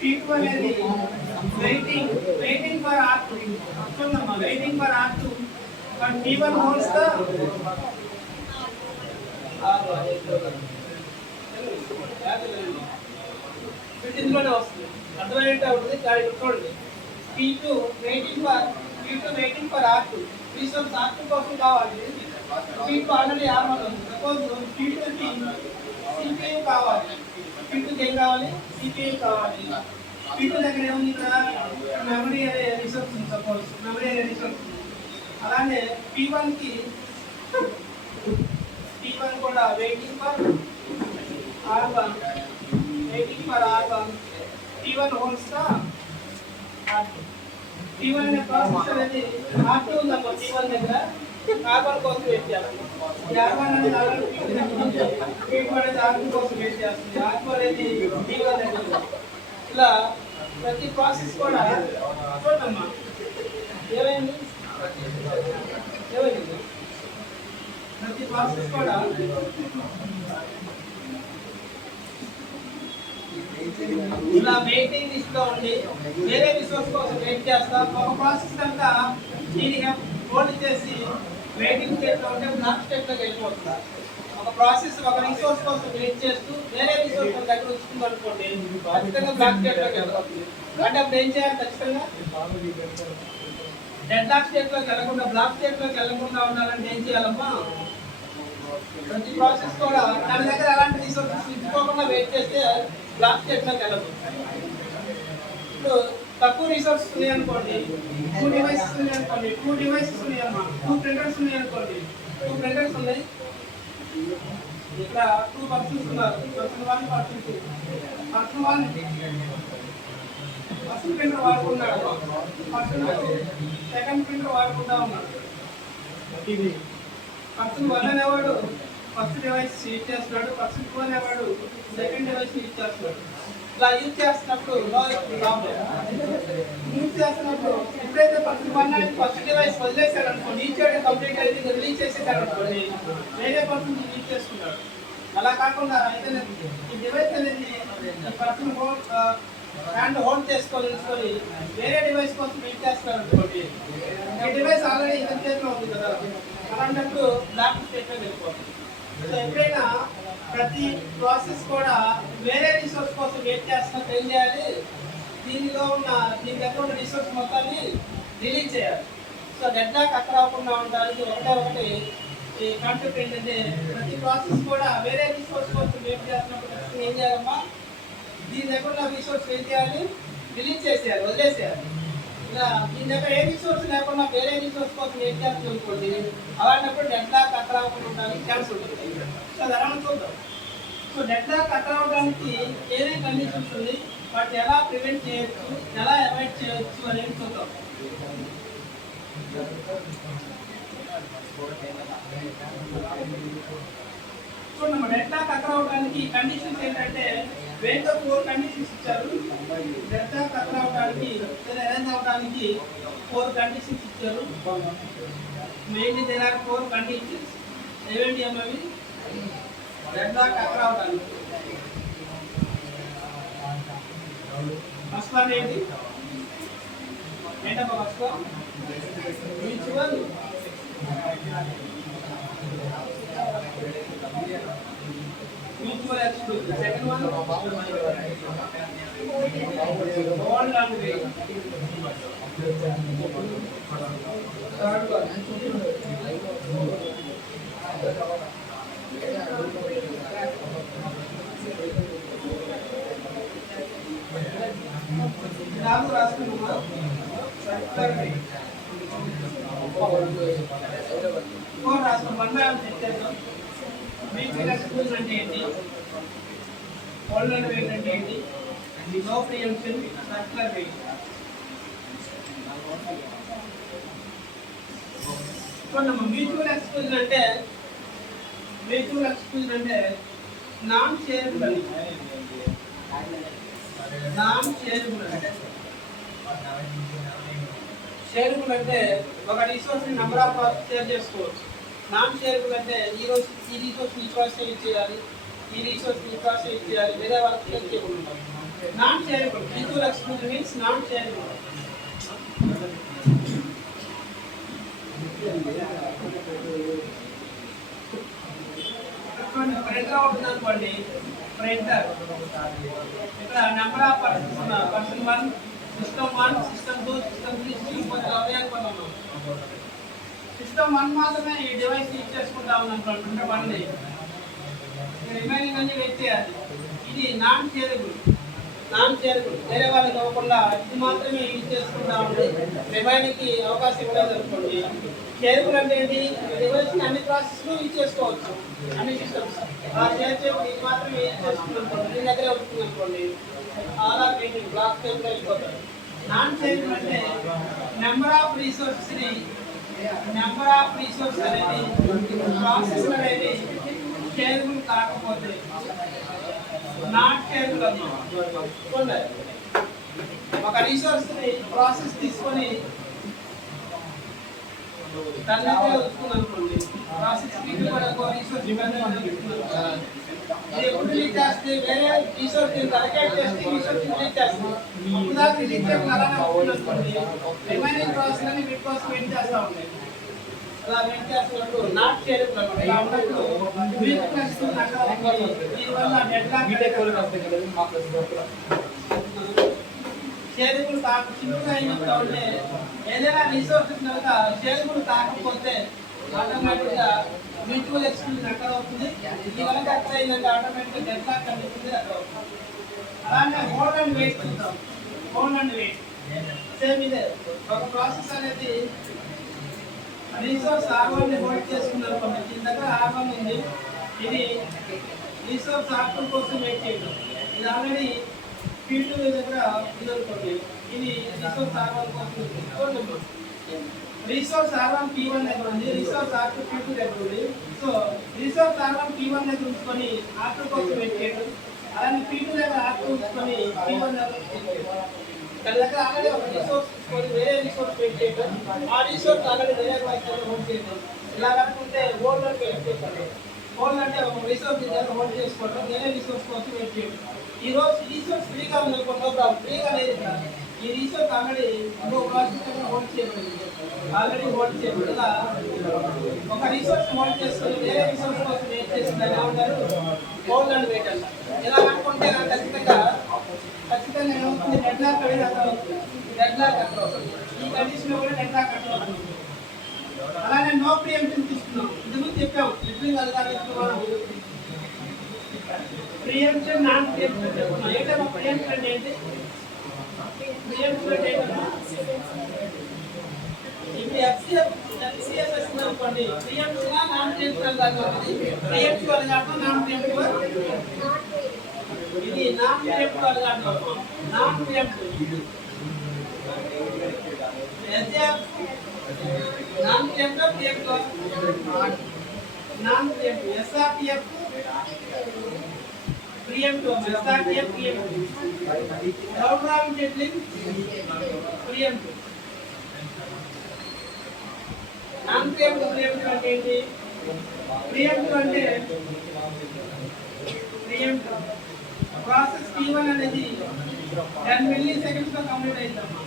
P2 అనేది వెయిటింగ్ ఫర్ R2. చూడమ్మా, waiting for R2. But P1 holds the ఇందులోనే వస్తుంది, అర్థమైనట్టే ఉంటుంది. కానీ చూడండి, P2 waiting for R2. Resource R2 కోసం కావాలి. P2 ఆల్రెడీ R1 ఉంది. సపోజ్ P2 కి CPU కావాలి. P2 కి ఏం కావాలి? CPU కావాలి. P2 దగ్గర ఏముంది? ఇక్కడ మెమరీ అనే రిసోర్స్ ఉంది. సపోజ్ మెమరీ అనే రిసోర్స్ ఉంది. అలానే P1 కూడా waiting for R1. P1 holds the R2. P1 అనే ప్రాసెస్ అనేది R2 ఉందమ్మా. P1 దగ్గర R1 కోసం వెయిట్ చేస్తుంది. R1 అనేది ఆల్రెడీ P2 దగ్గర ఉంది. P2 అనేది R2 కోసం వెయిట్ చేస్తుంది. R2 అనేది P1 దగ్గర ఉంది. ఇలా ప్రతి ప్రాసెస్ కూడా చూడమ్మా, ఏమైంది? ప్రతి ప్రాసెస్ కూడా ఇలా వెయిటింగ్ లిస్ట్ లో ఉండి వేరే రిసోర్స్ కోసం వెయిట్ చేస్తాం. ఒక ప్రాసెస్ అంతా దీనికి హోల్డ్ చేసి వెయిటింగ్ స్టేట్ లో ఉంటే బ్లాక్ స్టేట్ లోకి వెళ్ళిపోతుంది. ఒక ప్రాసెస్ ఒక రిసోర్స్ కోసం వెయిట్ చేస్తూ వేరే రిసోర్స్ దగ్గర వచ్చుకుంది అనుకోండి, ఖచ్చితంగా బ్లాక్ స్టేట్ లోకి వెళ్ళిపోతుంది. అంటే అప్పుడు ఏం చేయాలి? ఖచ్చితంగా డెడ్ లాక్ స్టేట్ లోకి వెళ్ళకుండా, బ్లాక్ స్టేట్ లోకి వెళ్ళకుండా ఉండాలంటే ఏం చేయాలమ్మా? ప్రతి ప్రాసెస్ కూడా దాని దగ్గర అలాంటి రిసోర్సెస్ ఇచ్చుకోకుండా వెయిట్ చేస్తే బ్లాక్ స్టేట్లోకి వెళ్ళదు. ఇప్పుడు తక్కువ రిసోర్సెస్ ఉన్నాయి అనుకోండి, 2 డివైసెస్ ఉన్నాయి అనుకోండి, 2 డివైసెస్ ఉన్నాయమ్మా, 2 ప్రింటర్స్ ఉన్నాయి అనుకోండి, 2 ప్రింటర్స్ ఉన్నాయి, ఇక్కడ 2 పర్సన్స్ ఉన్నారు, person 1 person 2, person 1 first printer వాడుకున్నాడు, పర్సన్ 2 సెకండ్ ప్రింటర్ వాడుకుంటా ఉన్నాడు. పర్సన్ 1 అనేవాడు ఫస్ట్ డివైస్ యూజ్ చేస్తున్నాడు, పర్సన్ 2 అనేవాడు సెకండ్ డివైస్ యూజ్ చేస్తున్నాడు. ఇలా యూజ్ చేస్తున్నప్పుడు యూజ్ చేస్తున్నప్పుడు ఎప్పుడైతే పర్సన్ 1 అనేది ఫస్ట్ డివైస్ వదిలేశారు అనుకోండి, యూజ్ చేయడం కంప్లీట్ అయితే రిలీజ్ చేసేసారు అనుకోండి, వేరే పర్సన్ యూజ్ చేసుకున్నాడు. అలా కాకుండా అయితే ఈ డివైస్ అనేది పర్సన్ హ్యాండ్ హోల్డ్ చేసుకొని వేరే డివైస్ కోసం యూజ్ చేస్తున్నారు అనుకోండి, ఈ డివైస్ ఆల్రెడీ ఇతని చేతిలో ఉంది కదా, అలాంటప్పుడు బ్లాక్ స్టేట్లో వెళ్ళిపోతుంది. సో ఎప్పుడైనా ప్రతి ప్రాసెస్ కూడా వేరే రిసోర్స్ కోసం వెయిట్ చేస్తున్నప్పుడు ఏం చేయాలి, దీని దగ్గర ఉన్న రిసోర్స్ మొత్తాన్ని రిలీజ్ చేయాలి. సో డెడ్ లాక్ అక్కడ అవ్వకుండా ఉండడానికి ఒకటి ఈ కాన్సెప్ట్ ఏంటంటే, ప్రతి ప్రాసెస్ కూడా వేరే రిసోర్స్ కోసం వెయిట్ చేస్తున్నప్పుడు ఏం చేయాలమ్మా, దీని దగ్గర ఉన్న రిసోర్స్ ఏం చేయాలి, రిలీజ్ చేసేయాలి, వదిలేసేయాలి. ఇలా దీని దగ్గర ఏ రిసోర్స్ లేకుండా వేరే రిసోర్స్ కోసం వెయిట్ చేస్తుంది అనుకోండి, అలాంటప్పుడు డెడ్ లాక్ అక్కడ అవ్వకుండా ఉండడానికి ఛాన్స్ ఉంటుంది. సో అది ఎలా చూద్దాం. సో డెడ్ లాక్ అక్కడ అవ్వడానికి ఏమేమి కండిషన్స్ ఉంది, వాటిని ఎలా ప్రివెంట్ చేయొచ్చు, ఎలా అవాయిడ్ చేయొచ్చు అనేది చూద్దాం. చూడమ్మా, డెడ్ లాక్ అక్కడ అవ్వడానికి కండిషన్స్ ఏంటంటే వేరే 4 కండిషన్స్ ఇచ్చారు. డెడ్ లాక్ అక్కడ అవ్వడానికి లేదా అరేంజ్ అవ్వడానికి 4 కండిషన్స్ ఇచ్చారు. Mainly there are 4 conditions. ఏవేంటి అమ్మవి డెడ్ లాక్ అక్కడ అవ్వడానికి? ఫస్ట్ వన్ ఏంటమ్మా? First one mutual exclusion. Second one hold and wait. Third one నాలుగు రాసుకున్నామా? ఫోర్ రాసుకున్నాం. వన్ బై వన్ చెక్ చేద్దాం. మ్యూచువల్ ఎక్స్క్లూజన్ అంటే ఏంటి, హోల్డ్ అండ్ వెయిట్ అంటే ఏంటి, నో ప్రియంప్షన్, సర్క్యులర్ వెయిట్. చూడమ్మా, మ్యూచువల్ ఎక్స్క్లూజన్ అంటే నాన్ షేరబుల్ అని. నాన్ షేరబుల్ అంటే షేరబుల్ అంటే ఒక రిసోర్స్ ని నెంబర్ ఆఫ్ షేర్ చేసుకోవచ్చు. నాన్ షేరబుల్ అంటే ఈ రిసోర్స్ ఈ ప్రాసెస్ యూజ్ చేయాలి, ఈ రిసోర్స్ ఈ ప్రాసెస్ యూజ్ చేయాలి, వేరే వాళ్ళకి షేర్ చేయకుండా. Non shareable mutual exclusion means non shareable. Printer ఉంటుంది అనుకోండి, ప్రింటర్ ఇక్కడ నెంబర్ ఆఫ్ పర్సన్స్ ఉన్నారు. Person 1, system 1, system 2, system 3, system 4 అవే అనుకున్నాం. సిస్టమ్ 1 మాత్రమే ఈ డివైస్ యూజ్ చేసుకుంటా ఉన్నాం. ప్రింటర్ 1 రిమైనింగ్ అన్ని వెయిట్ చేయాలి. ఇది నాన్ షేరబుల్. వేరే వాళ్ళకి ఇవ్వకుండా ఇది మాత్రమే యూజ్ చేసుకుంటా ఉంది, రిమైనింగ్కి అవకాశం ఇవ్వలేదు అనుకోండి. షేరబుల్ అంటే ఏంటి, డివైస్ అన్ని ప్రాసెస్లు యూజ్ చేసుకోవచ్చు, అన్ని సిస్టమ్స్. ఆ షేర్ చేయకుండా ఇది మాత్రమే యూజ్ చేసుకుంటాం అనుకోండి, దీని దగ్గరే ఉంటుంది అనుకోండి, ఆల్ ఆర్ వెయిటింగ్ బ్లాక్ టైంలో వెళ్ళిపోతారు. నాన్ షేరబుల్ అంటే నెంబర్ ఆఫ్ రిసోర్సెస్ అనేది ప్రాసెస్ అనేది షేరబుల్ కాకపోతే నాట్ షేరబుల్ అన్నాం. ఒక రిసోర్స్ ని ప్రాసెస్ తీసుకొని దాని దగ్గర వస్తుంది అనుకోండి, ప్రాసెస్ కూడా ఒక రిసోర్స్ ఎప్పుడు రిలీజ్ చేస్తే వేరే రిసోర్స్ అలకేట్ చేస్తే రిసోర్స్ రిలీజ్ చేస్తుంది. ఉదాహరణ రిలీజ్ చేయకుండా అలానే అవుతుంది అనుకోండి, రిమైనింగ్ ప్రాసెస్ అని వీటి కోసం వెయిట్ చేస్తూ ఉంటాయి. అలా వెయిట్ చేస్తున్నట్టు నాట్ షేరబుల్ అన్నమాట. ఇలా ఉన్నప్పుడు దీనివల్ల డెడ్ లాక్ షేరబుల్ సింపుల్గా అయినప్పుడు ఉంటే ఏదైనా రిసోర్సెస్ కనుక షేరబుల్ కాకపోతే ఆటోమేటిక్గా మ్యూచువల్ ఎక్స్క్లూజన్ అక్కడ అవుతుంది. ఇది కనుక అక్కడ అయిందంటే ఆటోమేటిక్గా డెడ్లాక్ కండిషన్ అక్కడ అవుతుంది. అలానే హోల్డ్ అండ్ వెయిట్ చూద్దాం. హోల్డ్ అండ్ వెయిట్ సేమ్ ఇదే. ఒక ప్రాసెస్ అనేది రిసోర్స్ R1 ని హోల్డ్ చేసుకున్నారు అనుకోండి. దీని దగ్గర R1 ఉంది, ఇది రిసోర్స్ R2 కోసం వెయిట్ చేయడం. ఇది ఆల్రెడీ P2 దగ్గర ఇది అనుకోండి, ఇది రిసోర్స్ R1 కోసం. రిసోర్స్ R1 P1 దగ్గర ఉంది, రిసోర్స్ R2 P2 దగ్గర ఉంది. సో రిసోర్స్ R1 P1 దగ్గర ఉంచుకొని R2 కోసం వెయిట్ చేయడం, అలానే P2 దగ్గర R2 ఉంచుకొని P1 దగ్గర ఇక్కడ దగ్గర ఆల్రెడీ ఒక రిసోర్స్ తీసుకొని వేరే రిసోర్స్ వెయిట్ చేయడం, ఆ రిసోర్స్ ఆల్రెడీ వేరే వాయిస్ హోల్డ్ చేయడం. ఇలా కనుకుంటే హోల్డ్ అంటే వెయిట్ చేస్తారు. హోల్డ్ అంటే ఒక రిసోర్స్ దగ్గర హోల్డ్ చేసుకోవడం, వేరే రిసోర్స్ కోసం వెయిట్ చేయడం. ఈ రోజు రిసోర్స్ ఫ్రీగా ఉందనుకుంటున్నాం, ఫ్రీగా లేదు. ఈ రిసోర్స్ ఆల్రెడీ ఇంకో ప్రాసెస్ దగ్గర హోల్డ్ చేయబడింది, ఆల్రెడీ హోల్డ్ చేయబడి ఇలా ఒక రిసోర్స్ హోల్డ్ చేసుకొని వేరే రిసోర్స్ కోసం వెయిట్ చేసింది ఎలా ఉంటారు హోల్డ్ అండ్ వెయిట్ అంట. ఇలా అనుకుంటే ఖచ్చితంగా ఏమవుతుంది, డెడ్లాక్ అనేది అక్కడ అవుతుంది. డెడ్లాక్ అక్కడ అవుతుంది. ఈ కండిషన్ లో కూడా డెడ్లాక్ అక్కడ అవుతుంది. అలానే నో ప్రియంప్షన్ తీసుకున్నాం. ఇంతకుముందు చెప్పాం ట్రిప్లింగ్ అల్గారిథం మనం ప్రియంప్షన్ నాన్ ప్రియంప్షన్ చెప్పుకున్నాం. ఏంటంటే ప్రియంప్షన్ ఏంటి? ప్రియంప్షన్ అంటే ఇప్పుడు FCSS అనుకోండి, preemption non preemption algorithm. Preemption algorithm, non preemption. ఇది non preemption algorithm. Non preemption non preemption preemption non preemption SRTF preemption SRTF preemption round robin scheduling preemption. Non preemption అంటే ఏంటి? ప్రియంప్షన్ అంటే ప్రియంప్షన్ ప్రాసెస్ P1 అనేది 10 milliseconds లో complete అయిందమ్మా.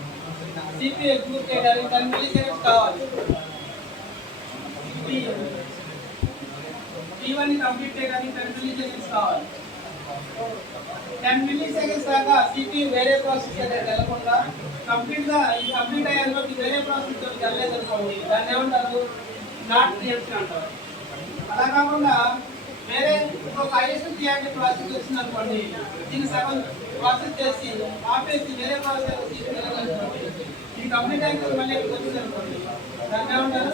CPU execute చేయడానికి 10 milliseconds కావాలి. P1 ని కంప్లీట్ చేయడానికి 10 milliseconds కావాలి. 10 milliseconds దాకా CPU వేరే ప్రాసెస్ దగ్గరికి వెళ్ళకుండా కంప్లీట్ అయ్యేంత వరకు వేరే ప్రాసెస్ దగ్గరికి వెళ్ళలేదు అనుకోండి, దాన్ని ఏమంటారు? నాట్ ప్రియంప్షన్ అంటారు. అలా కాకుండా వేరే ఒక ISTRT ప్రాసెస్ వచ్చింది అనుకోండి, దీన్ని సగం ప్రాసెస్ చేసి ఆపేసి వేరే ప్రాసెస్ తీసుకెళ్ళాలనుకోండి, ఇది కంప్లీట్ అయితే మళ్ళీ వచ్చింది అనుకోండి, దాన్ని ఏమంటారు?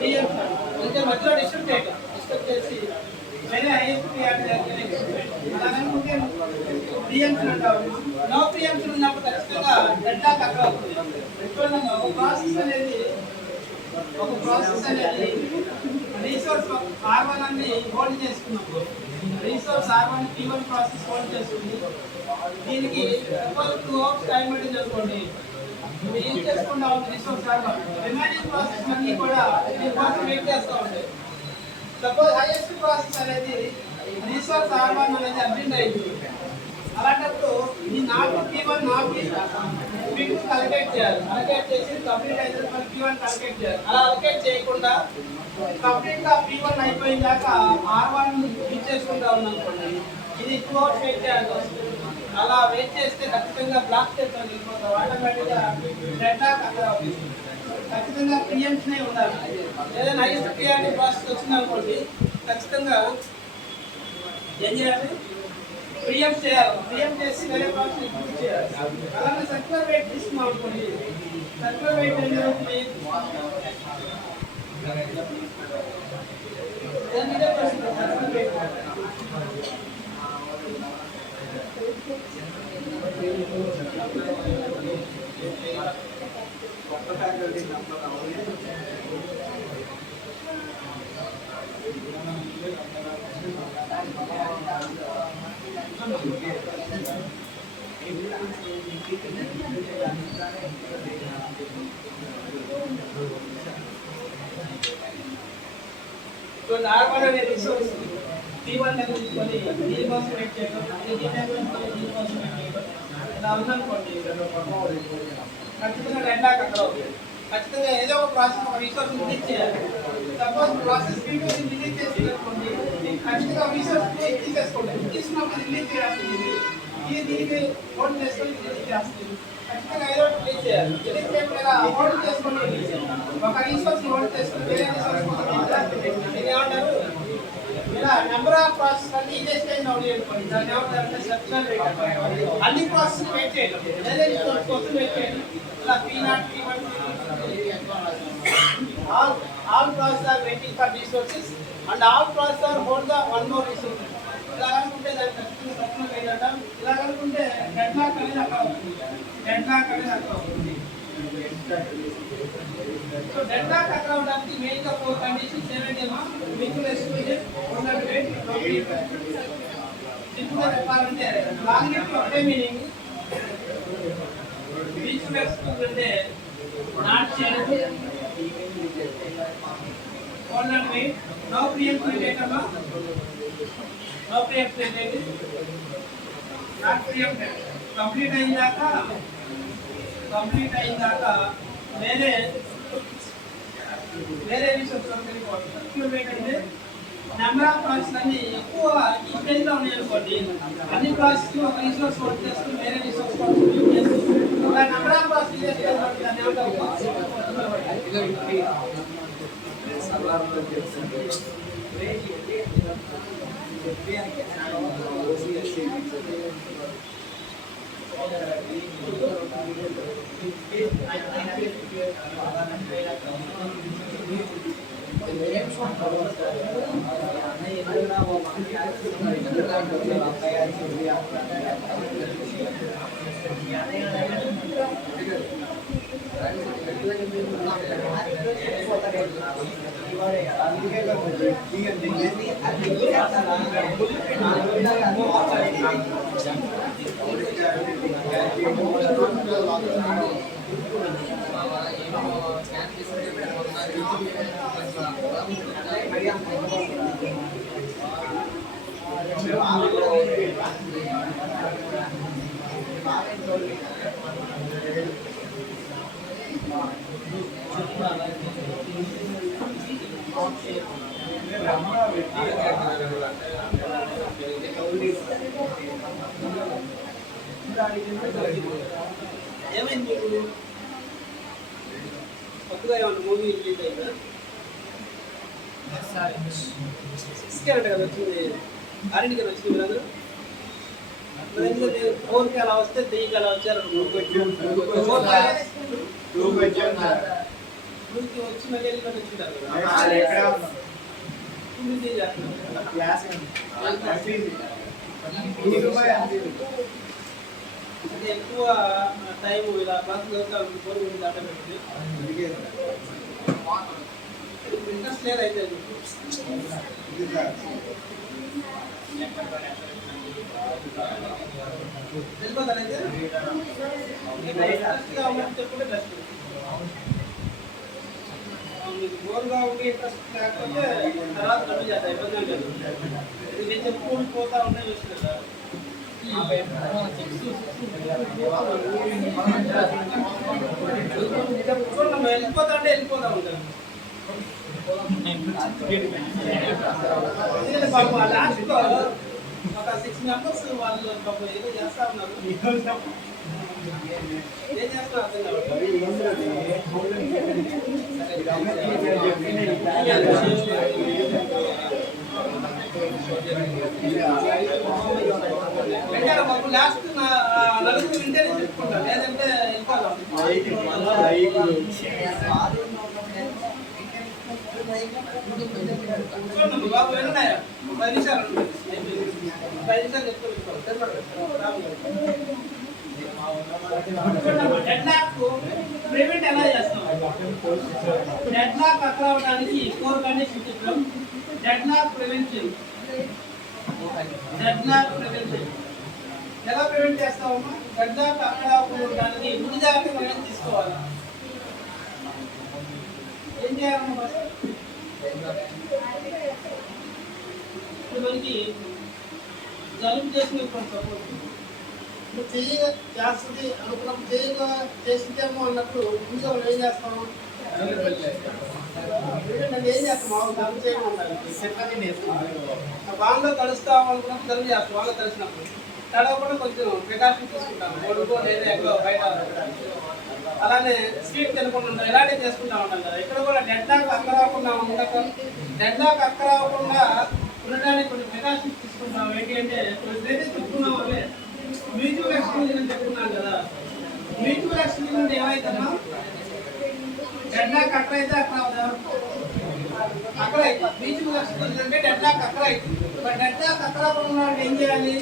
ప్రియంప్షన్. అంటే మధ్యలో డిస్టర్బ్ చేసి వేరే ISTRT అలా అనుకుంటే ప్రియంప్షన్ అంటారు. నో ప్రియంప్షన్ ఉన్నప్పుడు ఖచ్చితంగా డెడ్లాక్ అక్కడ అవుతుంది. ఒక ప్రాసెస్ అనేది రిసోర్స్ R1 అన్ని హోల్డ్ చేసుకున్నాము. Resource R1 P1 process hold చేసుకుంది. దీనికి 2 అవర్స్ టైం పడింది అనుకోండి, మీరు ఏం చేసుకుంటా ఉంది రిసోర్స్ R1. రిమైనింగ్ ప్రాసెస్ అన్ని కూడా దీనికోసం వెయిట్ చేస్తూ ఉంటాయి. సపోజ్ హైయెస్ట్ ప్రాసెస్ అనేది రిసోర్స్ R1 అనేది అర్జెంట్ అయింది. అలాంటప్పుడు ఈ నాకు P1 నాకు P2 అలొకేట్ చేయాలి. అలొకేట్ చేసి కంప్లీట్ అయితే మరి P1 అలొకేట్ చేయాలి. అలా అలొకేట్ చేయకుండా కంప్లీట్ గా P1 అయిపోయిన దాకా R1 యూజ్ చేసుకుంటా ఉన్నానుకోండి, ఇది 2 అవర్స్ వెయిట్ చేయాల్సి వస్తుంది. అలా వెయిట్ చేస్తే ఖచ్చితంగా బ్లాక్ చేస్తాను వెళ్ళిపోతాం. ఆటోమేటిక్గా డెడ్లాక్ అక్కడ అవుతుంది. ఖచ్చితంగా ప్రియంప్షనే ఉండాలి. ఏదైనా ISTRT ప్రాసెస్ వచ్చిందనుకోండి, ఖచ్చితంగా ఏం చేయాలి? ప్రియంప్ట్ చేయాలి. ప్రియంప్ట్ చేసి వేరే ప్రాసెస్ ఎగ్జిక్యూట్ చేయాలి. అలానే సర్క్యులర్ వెయిట్ తీసుకున్నాం అనుకోండి, సర్క్యులర్ వెయిట్ ఏం జరుగుతుంది? So R1 అనే రిసోర్స్ P1 దగ్గర తీసుకొని దీనికోసం వెయిట్ చేయడం, దీనికోసం వెయిట్ చేయడం, ఇలా ఉందనుకోండి, ఖచ్చితంగా డెడ్లాక్ అక్కడ అవుతుంది. ఖచ్చితంగా ఏదో ఒక ప్రాసెస్ ఒక రిసోర్స్ రిలీజ్ చేయాలి. సపోజ్ ప్రాసెస్ P2 రిలీజ్ చేసి అనుకోండి, ఖచ్చితంగా రిసోర్స్ తీసేసుకోండి. తీసుకున్నప్పుడు రిలీజ్ చేయాల్సింది ఇది దీనికి హోల్డ్ చేసుకొని రిలీజ్ చేస్తుంది. ఖచ్చితంగా ఏదో ఒకటి రిలీజ్ చేయాలి. రిలీజ్ చేయడం లేదా హోల్డ్ చేసుకొని రిలీజ్ చేయాలి. ఒక రిసోర్స్ హోల్డ్ చేసుకొని వేరే రిసోర్స్ ఏమంటారు ఇలా నెంబర్ ఆఫ్ ప్రాసెస్ అన్ని ఇదే స్టేజ్ లో అనుకోండి. దాన్ని ఏమంటారంటే సర్క్యులర్ వెయిట్. అన్ని ప్రాసెస్ వెయిట్ చేయడం వేరే రిసోర్స్ కోసం వెయిట్ చేయడం. ఇలా P0 P1 all processes are waiting for resources and all processes are hold the one more resource. ఇలా అనుకుంటే దాని ఖచ్చితంగా సర్క్యులర్ వెయిట్ అంటాం. ఇలా అనుకుంటే డెడ్లాక్ అనేది అక్కడ అవుతుంది. డెడ్లాక్ అనేది అక్కడ అవుతుంది. సో డెడ్లాక్ అక్కడ అవడానికి మెయిన్ గా 4 కండిషన్స్ ఏమేంటేమో mutual exclusion, owner wait, simple గా చెప్పాలంటే లాంగిటీ ఒకటే మీనింగ్. మ్యూచువల్ ఎక్స్క్లూజన్ అంటే not change, owner wait, no preemptive data, no preemptive data, not preemptive. Complete అయిందాక వేరే రిసోర్స్ అంటే నెంబర్ ఆఫ్ ప్రాసెస్ అన్ని ఎక్కువ ఈ స్టేజ్ లో ఉన్నాయి అనుకోండి. అన్ని ప్రాసెస్ ఒక రిసోర్స్ వర్క్ చేసుకుని వేరే రిసోర్స్ యూజ్ చేస్తుంది. నెంబర్ ఆఫ్ ప్రాసెస్ ఇదే స్టేజ్ లో దాన్ని ఏమైంది కొత్తగా ఏమన్నా మూవీ రిలీజ్ అయిందా? క్యారెట్ కదా వచ్చింది, ఆరెంజ్ వచ్చింది మీరందరూ. మరి ఎందుకంటే 4కి అలా వస్తే 3కి అలా వచ్చారు. 2కి వచ్చి మళ్ళీ వెళ్ళి వచ్చింటారు కదా. అంటే ఎక్కువ టైం ఇలా క్లాస్ దాటా పెట్టి ఇంట్రెస్ట్ లేదు అయితే వెళ్ళిపోతానైతే చెప్పుకుంటే బెస్ట్. మీకు బోర్గా ఉండి ఇంట్రెస్ట్ లేకపోతే తర్వాత కన్ను చేస్తా, ఇబ్బంది లేదు. ఇది నేను చెప్పుకుంటూ పోతా ఉంటే చూస్తుంది కదా. వెళ్ళిపోతా అంటే వెళ్ళిపోతా ఉంటాను. పాపం లాస్ట్ ఒక 6 మెంబర్స్ వాళ్ళు పాపం ఏదో చేస్తా ఉన్నారు. ఏం చేస్తున్నారు అర్థం కాదు. లాస్ట్ నలుగురు వింటేనే చెప్పుకుంటారు, లేదంటే వెళ్ళిపోదాం. చూడండి బాబు విన్నాయా, 10 నిమిషాలు 5 నిమిషాలు చెప్పుకోవాలి. డెడ్లాక్ ప్రివెంట్ ఎలా చేస్తాం? డెడ్లాక్ అక్కడ అవడానికి 4 కండిషన్స్ చెప్పాం. డెడ్లాక్ ప్రివెన్షన్ ఎలా ప్రివెంట్ చేస్తామమ్మా? డెడ్లాక్ అక్కడ అవడానికి ముందు జాగ్రత్త మనం తీసుకోవాలి. ఏం చేయాలమ్మా? ఇప్పుడు మనకి జలుబు చేసుకునేటువంటి సపోర్ట్ ఇప్పుడు చేస్తుంది అనుకున్నప్పుడు చేసిందేమో అన్నప్పుడు ముందుగా మనం ఏం చేస్తాము? ఏం చేస్తాం? జలుబు చేయడం ఉండాలి. బాగా కలుస్తాం అనుకున్నప్పుడు జలుబు చేస్తాం. బాగా కలిసినప్పుడు తడవకుండా కొంచెం ప్రికాషన్ తీసుకుంటాం, ఒడుకో లేదా ఎక్కడో బయట. అలానే స్వీట్ తినకుండా ఉంటాం, ఇలాంటివి చేసుకుంటా ఉంటాం కదా. ఇక్కడ కూడా డెడ్ లాక్ అక్క రాకుండా ఉండటం, డెడ్ లాక్ అక్క రాకుండా ఉండడానికి కొన్ని ప్రికాషన్స్ తీసుకుంటాం. ఏంటి అంటే ఇప్పుడైతే చెప్పుకున్నాం అవే మ్యూచువల్ ఎక్స్క్లూజన్ అని చెప్పుకున్నాం కదా. మ్యూచువల్ ఎక్స్క్లూజన్ అంటే ఏమైతుందా, డెడ్ లాక్ అక్కడ అయితే అక్కడ అవుదా, అక్కడ అయితే మ్యూచువల్ ఎక్స్క్లూజన్ అంటే డెడ్ లాక్ అక్కడ అవుతుంది. మరి డెడ్ లాక్ అక్కడ రాకుండా ఏం చేయాలి,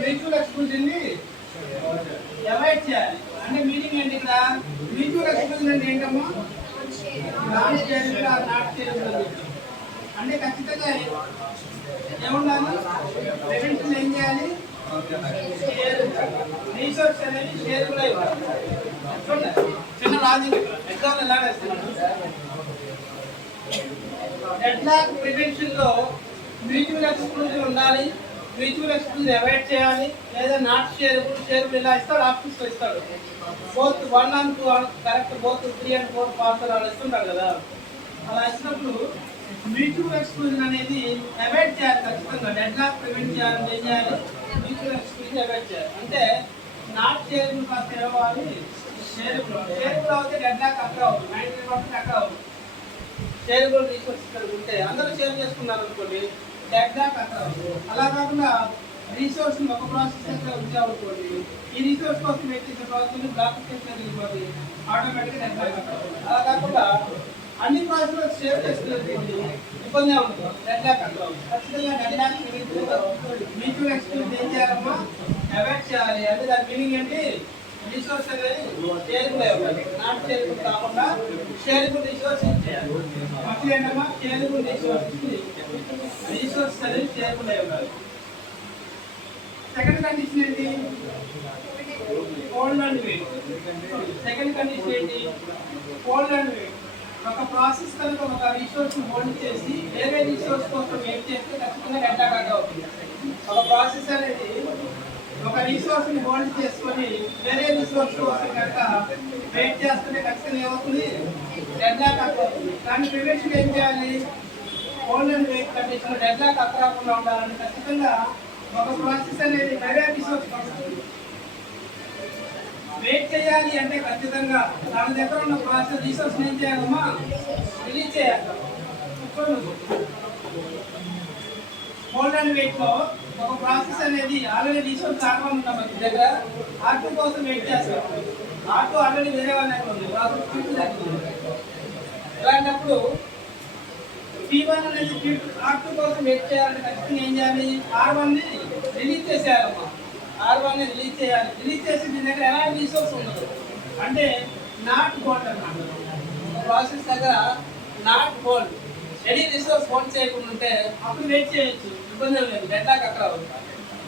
మ్యూచువల్ ఎక్స్క్లూజన్ ని అవాయిడ్ చేయాలి. అంటే మీనింగ్ ఏంటి ఇక్కడ, మ్యూచువల్ ఎక్స్క్లూజన్ అంటే ఏంటమ్మా, not shareable or not shareable అంటే ఖచ్చితంగా ఏముండాలి, ప్రివెన్షన్ ఏం చేయాలి, రీసోర్స్ అనేది షేరబుల్ అయి ఉండాలి. చిన్న లాజిక్ ఎగ్జాంపుల్ ఎలా వేస్తున్నాను, డెడ్ లాక్ ప్రివెన్షన్ లో మ్యూచువల్ ఎక్స్క్లూజన్ ఉండాలి, మ్యూచువల్ ఎక్స్క్లూజన్ అవాయిడ్ చేయాలి, లేదా నాట్ షేరబుల్ షేరబుల్ ఇలా ఇస్తాడు, ఆప్షన్స్ లో ఇస్తాడు. Both 1 and 2 correct, both 3 and 4 pass అలా ఇస్తుంటారు కదా. అలా ఇచ్చినప్పుడు మ్యూచువల్ ఎక్స్క్లూజన్ అనేది అవాయిడ్ చేయాలి ఖచ్చితంగా. డెడ్ లాక్ ప్రివెంట్ చేయాలంటే ఏం చేయాలి, మ్యూచువల్ ఎక్స్క్లూజన్ అవాయిడ్ చేయాలి. అంటే నాట్ షేరబుల్ కాస్త ఇవ్వాలి, షేరబుల్ అవుతే డెడ్ లాక్ అక్కడ అవుతుంది, 90% అక్కడ అవుతుంది. షేరబుల్ రీసోర్స్ ఇక్కడ ఉంటే అందరూ షేర్ చేసుకున్నారు అనుకోండి, డెడ్ లాక్ అక్కడ అవుతుంది. అలా కాకుండా రీసోర్స్ ఒక ప్రాసెస్ అయితే ఉంచామనుకోండి, ఈ రీసోర్స్ కోసం వెయిట్ చేసే ప్రాసెస్ బ్లాక్ చేసినది ఆటోమేటిక్గా డెడ్ లాక్ అక్కడ అవుతుంది. అలా కాకుండా అన్ని ప్రాసెస్ షేర్ చేసుకునేది ఇబ్బంది ఉంటుంది, డెడ్ లాక్ అక్కడ అవుతుంది. ఖచ్చితంగా డెడ్ లాక్ మ్యూచువల్ ఎక్స్క్లూజన్ ఏం చేయాలమ్మా, అవాయిడ్ చేయాలి. అంటే దాని మీనింగ్ ఏంటి, రిసోర్స్ అనేది షేరబుల్ అవ్వాలి, నాట్ షేరబుల్ కాకుండా షేరబుల్ రిసోర్స్ చేయాలి. ఫస్ట్ ఏంటమ్మా, షేరబుల్ రిసోర్స్ అనేది షేరబుల్ అవ్వాలి. సెకండ్ కండిషన్ ఏంటి, hold and wait. Second condition ఏంటి, హోల్డ్ అండ్ వెయిట్. ఒక ప్రాసెస్ కనుక ఒక రిసోర్స్ హోల్డ్ చేసి వేరే రిసోర్స్ కోసం వెయిట్ చేస్తే ఖచ్చితంగా డెడ్ లాక్ అవుతుంది. ఒక ప్రాసెస్ అనేది ఒక రిసోర్స్ ని హోల్డ్ చేసుకొని వేరే రిసోర్స్ కోసం కనుక వెయిట్ చేస్తుంటే ఖచ్చితంగా ఏమవుతుంది, డెడ్ లాక్ అవుతుంది. కానీ ప్రివెన్షన్ ఏం చేయాలి, hold and wait condition deadlock రాకుండా ఉండాలంటే ఖచ్చితంగా ఒక ప్రాసెస్ అనేది వేరే రిసోర్స్ కోసం వెయిట్ చేయాలి. అంటే ఖచ్చితంగా తన దగ్గర ఉన్న ప్రాసెస్ రిసోర్స్ ఏం చేయాలమ్మా, రిలీజ్ చేయాలి. హోల్డ్ అండ్ వెయిట్ లో ఒక ప్రాసెస్ అనేది ఆల్రెడీ రిసోర్స్ R1 ఉన్న దగ్గర R2 కోసం వెయిట్ చేస్తాం. R2 ఆల్రెడీ వేరే వాళ్ళ దగ్గర ఉంది, ప్రాసెస్ P2 దగ్గర ఉంది. ఇలాంటప్పుడు P1 అనేది R2 కోసం వెయిట్ చేయాలంటే ఖచ్చితంగా ఏం చేయాలి, R1 ని రిలీజ్ చేసేయాలమ్మా. R1 ని రిలీజ్ చేయాలి. రిలీజ్ చేసి దీని దగ్గర ఎలాంటి రిసోర్స్ ఉండదు, అంటే నాట్ హోల్డ్ అన్నమాట. ప్రాసెస్ దగ్గర not hold, any resource hold చేయకుండా ఉంటే అప్పుడు వెయిట్ చేయొచ్చు, ఇబ్బంది లేదు, డెడ్ లాక్ అక్కడ అవుతుంది.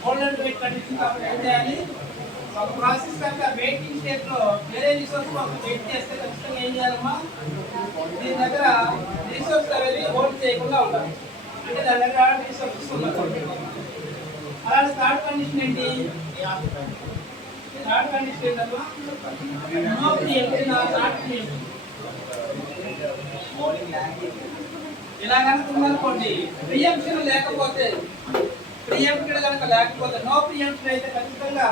హోల్డ్ అండ్ వెయిట్ కండిషన్ కాబట్టి ఏం చేయాలి, ఒక ప్రాసెస్ కనుక వెయిటింగ్ స్టేట్ లో వేరే రిసోర్స్ కోసం వెయిట్ చేస్తే ఖచ్చితంగా ఏం చేయాలమ్మా, దీని దగ్గర రిసోర్స్ అనేది హోల్డ్ చేయకుండా ఉండాలి, అంటే దాని దగ్గర రిసోర్సెస్ ఉండాలి. అలాంటి థర్డ్ కండిషన్ ఏంటి, థర్డ్ కండిషన్ ఏంటమ్మా, నో ప్రియంప్షన్ ఆర్ నాట్ ప్రియంప్షన్. ఇలా కనుక ఉందనుకోండి, ప్రియంప్షన్ లేకపోతే, ప్రియంప్షన్ కనుక లేకపోతే, నో ప్రియంప్షన్ అయితే ఖచ్చితంగా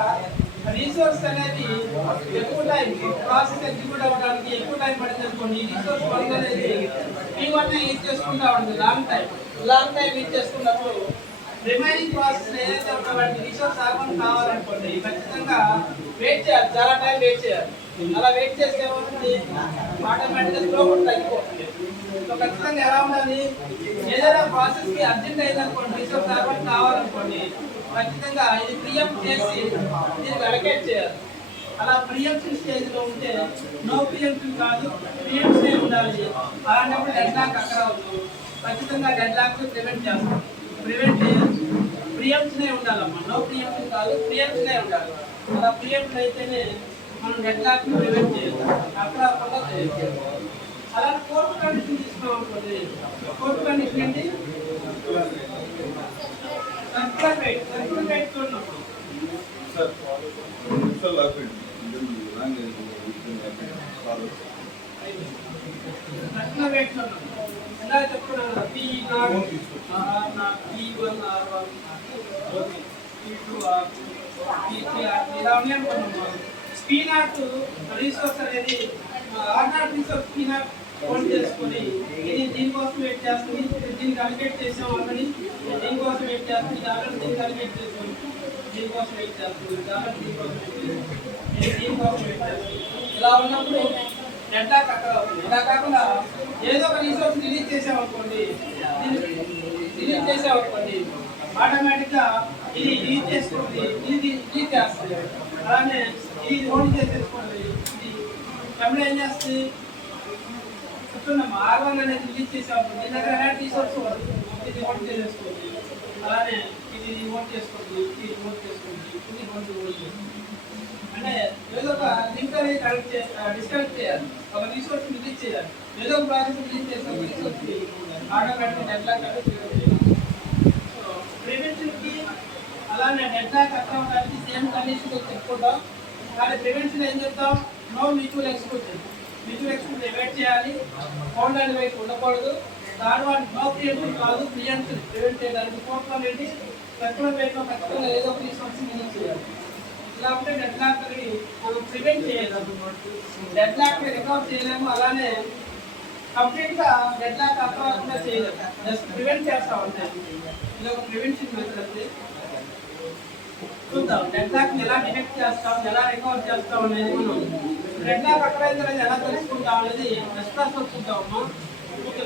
రిసోర్స్ అనేది ఎక్కువ టైం ప్రాసెస్ ఎగ్జిక్యూట్ అవ్వడానికి ఎక్కువ టైం పడుతుంది అనుకోండి. ఈ రిసోర్స్ వర్క్ అనేది P1 యూజ్ చేసుకుంటా ఉంటుంది, లాంగ్ టైం యూజ్ చేసుకున్నప్పుడు రిమైనింగ్ ప్రాసెస్ ఏదైతే ఉందో వాటికి రిసోర్స్ R1 కావాలనుకోండి, ఖచ్చితంగా వెయిట్ చేయాలి, చాలా టైం వెయిట్ చేయాలి. అలా వెయిట్ చేస్తే ఏమవుతుంది, ఆటోమేటిక్గా స్లో కూడా తగ్గిపోతుంది. సో ఖచ్చితంగా ఎలా ఉండాలి, ఏదైనా ప్రాసెస్ కి అర్జెంట్ అయిందనుకోండి, రిసోర్స్ R1 కావాలనుకోండి, ఖచ్చితంగా ఇది ప్రియంప్ట్ చేసి దీనికి అలొకేట్ చేయాలి. అలా ప్రియంప్షన్ స్టేజ్ లో ఉంటే నో ప్రియంప్షన్ కాదు, ప్రియంప్షన్ ఉండాలి. అలాంటప్పుడు డెడ్ లాక్ అక్కడ అవుతుంది, ఖచ్చితంగా డెడ్ లాక్ ప్రివెంట్ చేస్తాం. ప్రివెంట్ ప్రియంప్షనే ఉండాలమ్మా, నో ప్రియంప్షన్ కాదు, ప్రియంప్షనే ఉండాలి. అలా ప్రియంప్షన్ అయితేనే మనం డెడ్ లాక్ ప్రివెంట్ చేయాలి, అక్కడ అలాంటి ఫోర్త్ కండిషన్ తీసుకున్నాం అనుకోండి. ఫోర్త్ కండిషన్ ఏంటి, సర్కులర్ వెయిట్ చూడనప్పుడు సర్కులర్ వెయిట్ చూడనప్పుడు ఎలా చెప్పుకున్నాను, P0 P1 R1 ఓకే ఇలా ఉన్నాయి అనుకున్నాము. స్పీనాట్ రీసోర్స్ అనేది ఆర్నాట్ రీసోర్స్ స్పీనాట్ హోల్డ్ చేసుకొని ఇది దీనికోసం వెయిట్ చేస్తుంది, దీనికి అలికేట్ చేసాం ఆల్రెడీ, దీనికోసం వెయిట్ చేస్తుంది, దాంట్లో దీనికి అలికేట్ చేసాం, దీనికోసం వెయిట్ చేస్తుంది, దాంట్లో దీనికోసం వెయిట్ చేస్తుంది, దీనికోసం వెయిట్ చేస్తుంది. ఇలా ఉన్నప్పుడు డెడ్లాక్ అక్కడ అవుతుంది. ఇలా కాకుండా ఏదో ఒక రీసోర్స్ డిలీట్ చేసామనుకోండి, డిలీట్ చేసామనుకోండి ఆటోమేటిక్గా ఇది డిలీట్ చేసుకోండి, ఇది డిలీట్ చేస్తుంది. అలానే ఇది హోల్డ్ చేసేసుకోండి, ఇది ఎప్పుడు ఏం చేస్తుంది చెప్తున్నాం R1 అనేది డిలీట్ చేసామనుకోండి, దీని దగ్గర ఎలాంటి రీసోర్స్ ఇది హోల్డ్ చేసేసుకోండి. అలానే ఇది హోల్డ్ చేసుకోండి, ఇది హోల్డ్ చేసుకోండి, ఇది హోల్డ్ చేసుకోండి. అంటే ఏదో ఒక లింక్ అనేది డిస్కనెక్ట్ చేయాలి, ఒక రిసోర్స్ డిలీట్ చేయాలి, ఏదో ఒక ప్రాసెస్ డిలీట్ చేసి ఒక రిసోర్స్ ఆటోమేటిక్ డెడ్లాక్ అనేది. సో ప్రివెన్షన్కి అలానే డెడ్లాక్ అక్కడ ఉండడానికి సేమ్ కండిషన్తో చెప్పుకుంటాం. కానీ ప్రివెన్షన్ ఏం చెప్తాం, no mutual exclusion. Mutual exclusion avoid చేయాలి, ఫౌండ్ అండ్ వైట్ ఉండకూడదు. థర్డ్ వన్ నో ప్రివెన్షన్ కాదు, ప్రివెన్షన్ ప్రివెంట్ చేయడానికి. ఫోర్త్ వన్ ఏంటి, కస్టమర్ వైట్లో ఖచ్చితంగా ఏదో ఒక రిసోర్స్ డిలీట్ చేయాలి. ఇలా ఉంటే డెడ్లాక్ అనేది మనం ప్రివెంట్ చేయలేము, డెడ్లాక్ రికవర్ చేయలేము. అలానే కంప్లీట్గా డెడ్లాక్ అవ్వకుండా చేయలేము, జస్ట్ ప్రివెంట్ చేస్తా ఉంటాయి. ఇది ఒక ప్రివెన్షన్ మెథడ్. చూద్దాం డెడ్లాక్ ఎలా డిటెక్ట్ చేస్తాం, ఎలా రికవర్ చేస్తాం అనేది. మనం డెడ్లాక్ అక్కడైతే ఎలా తెలుసుకుంటాం అనేది నెక్స్ట్ క్లాస్లో చూద్దామమ్మా. ఓకే.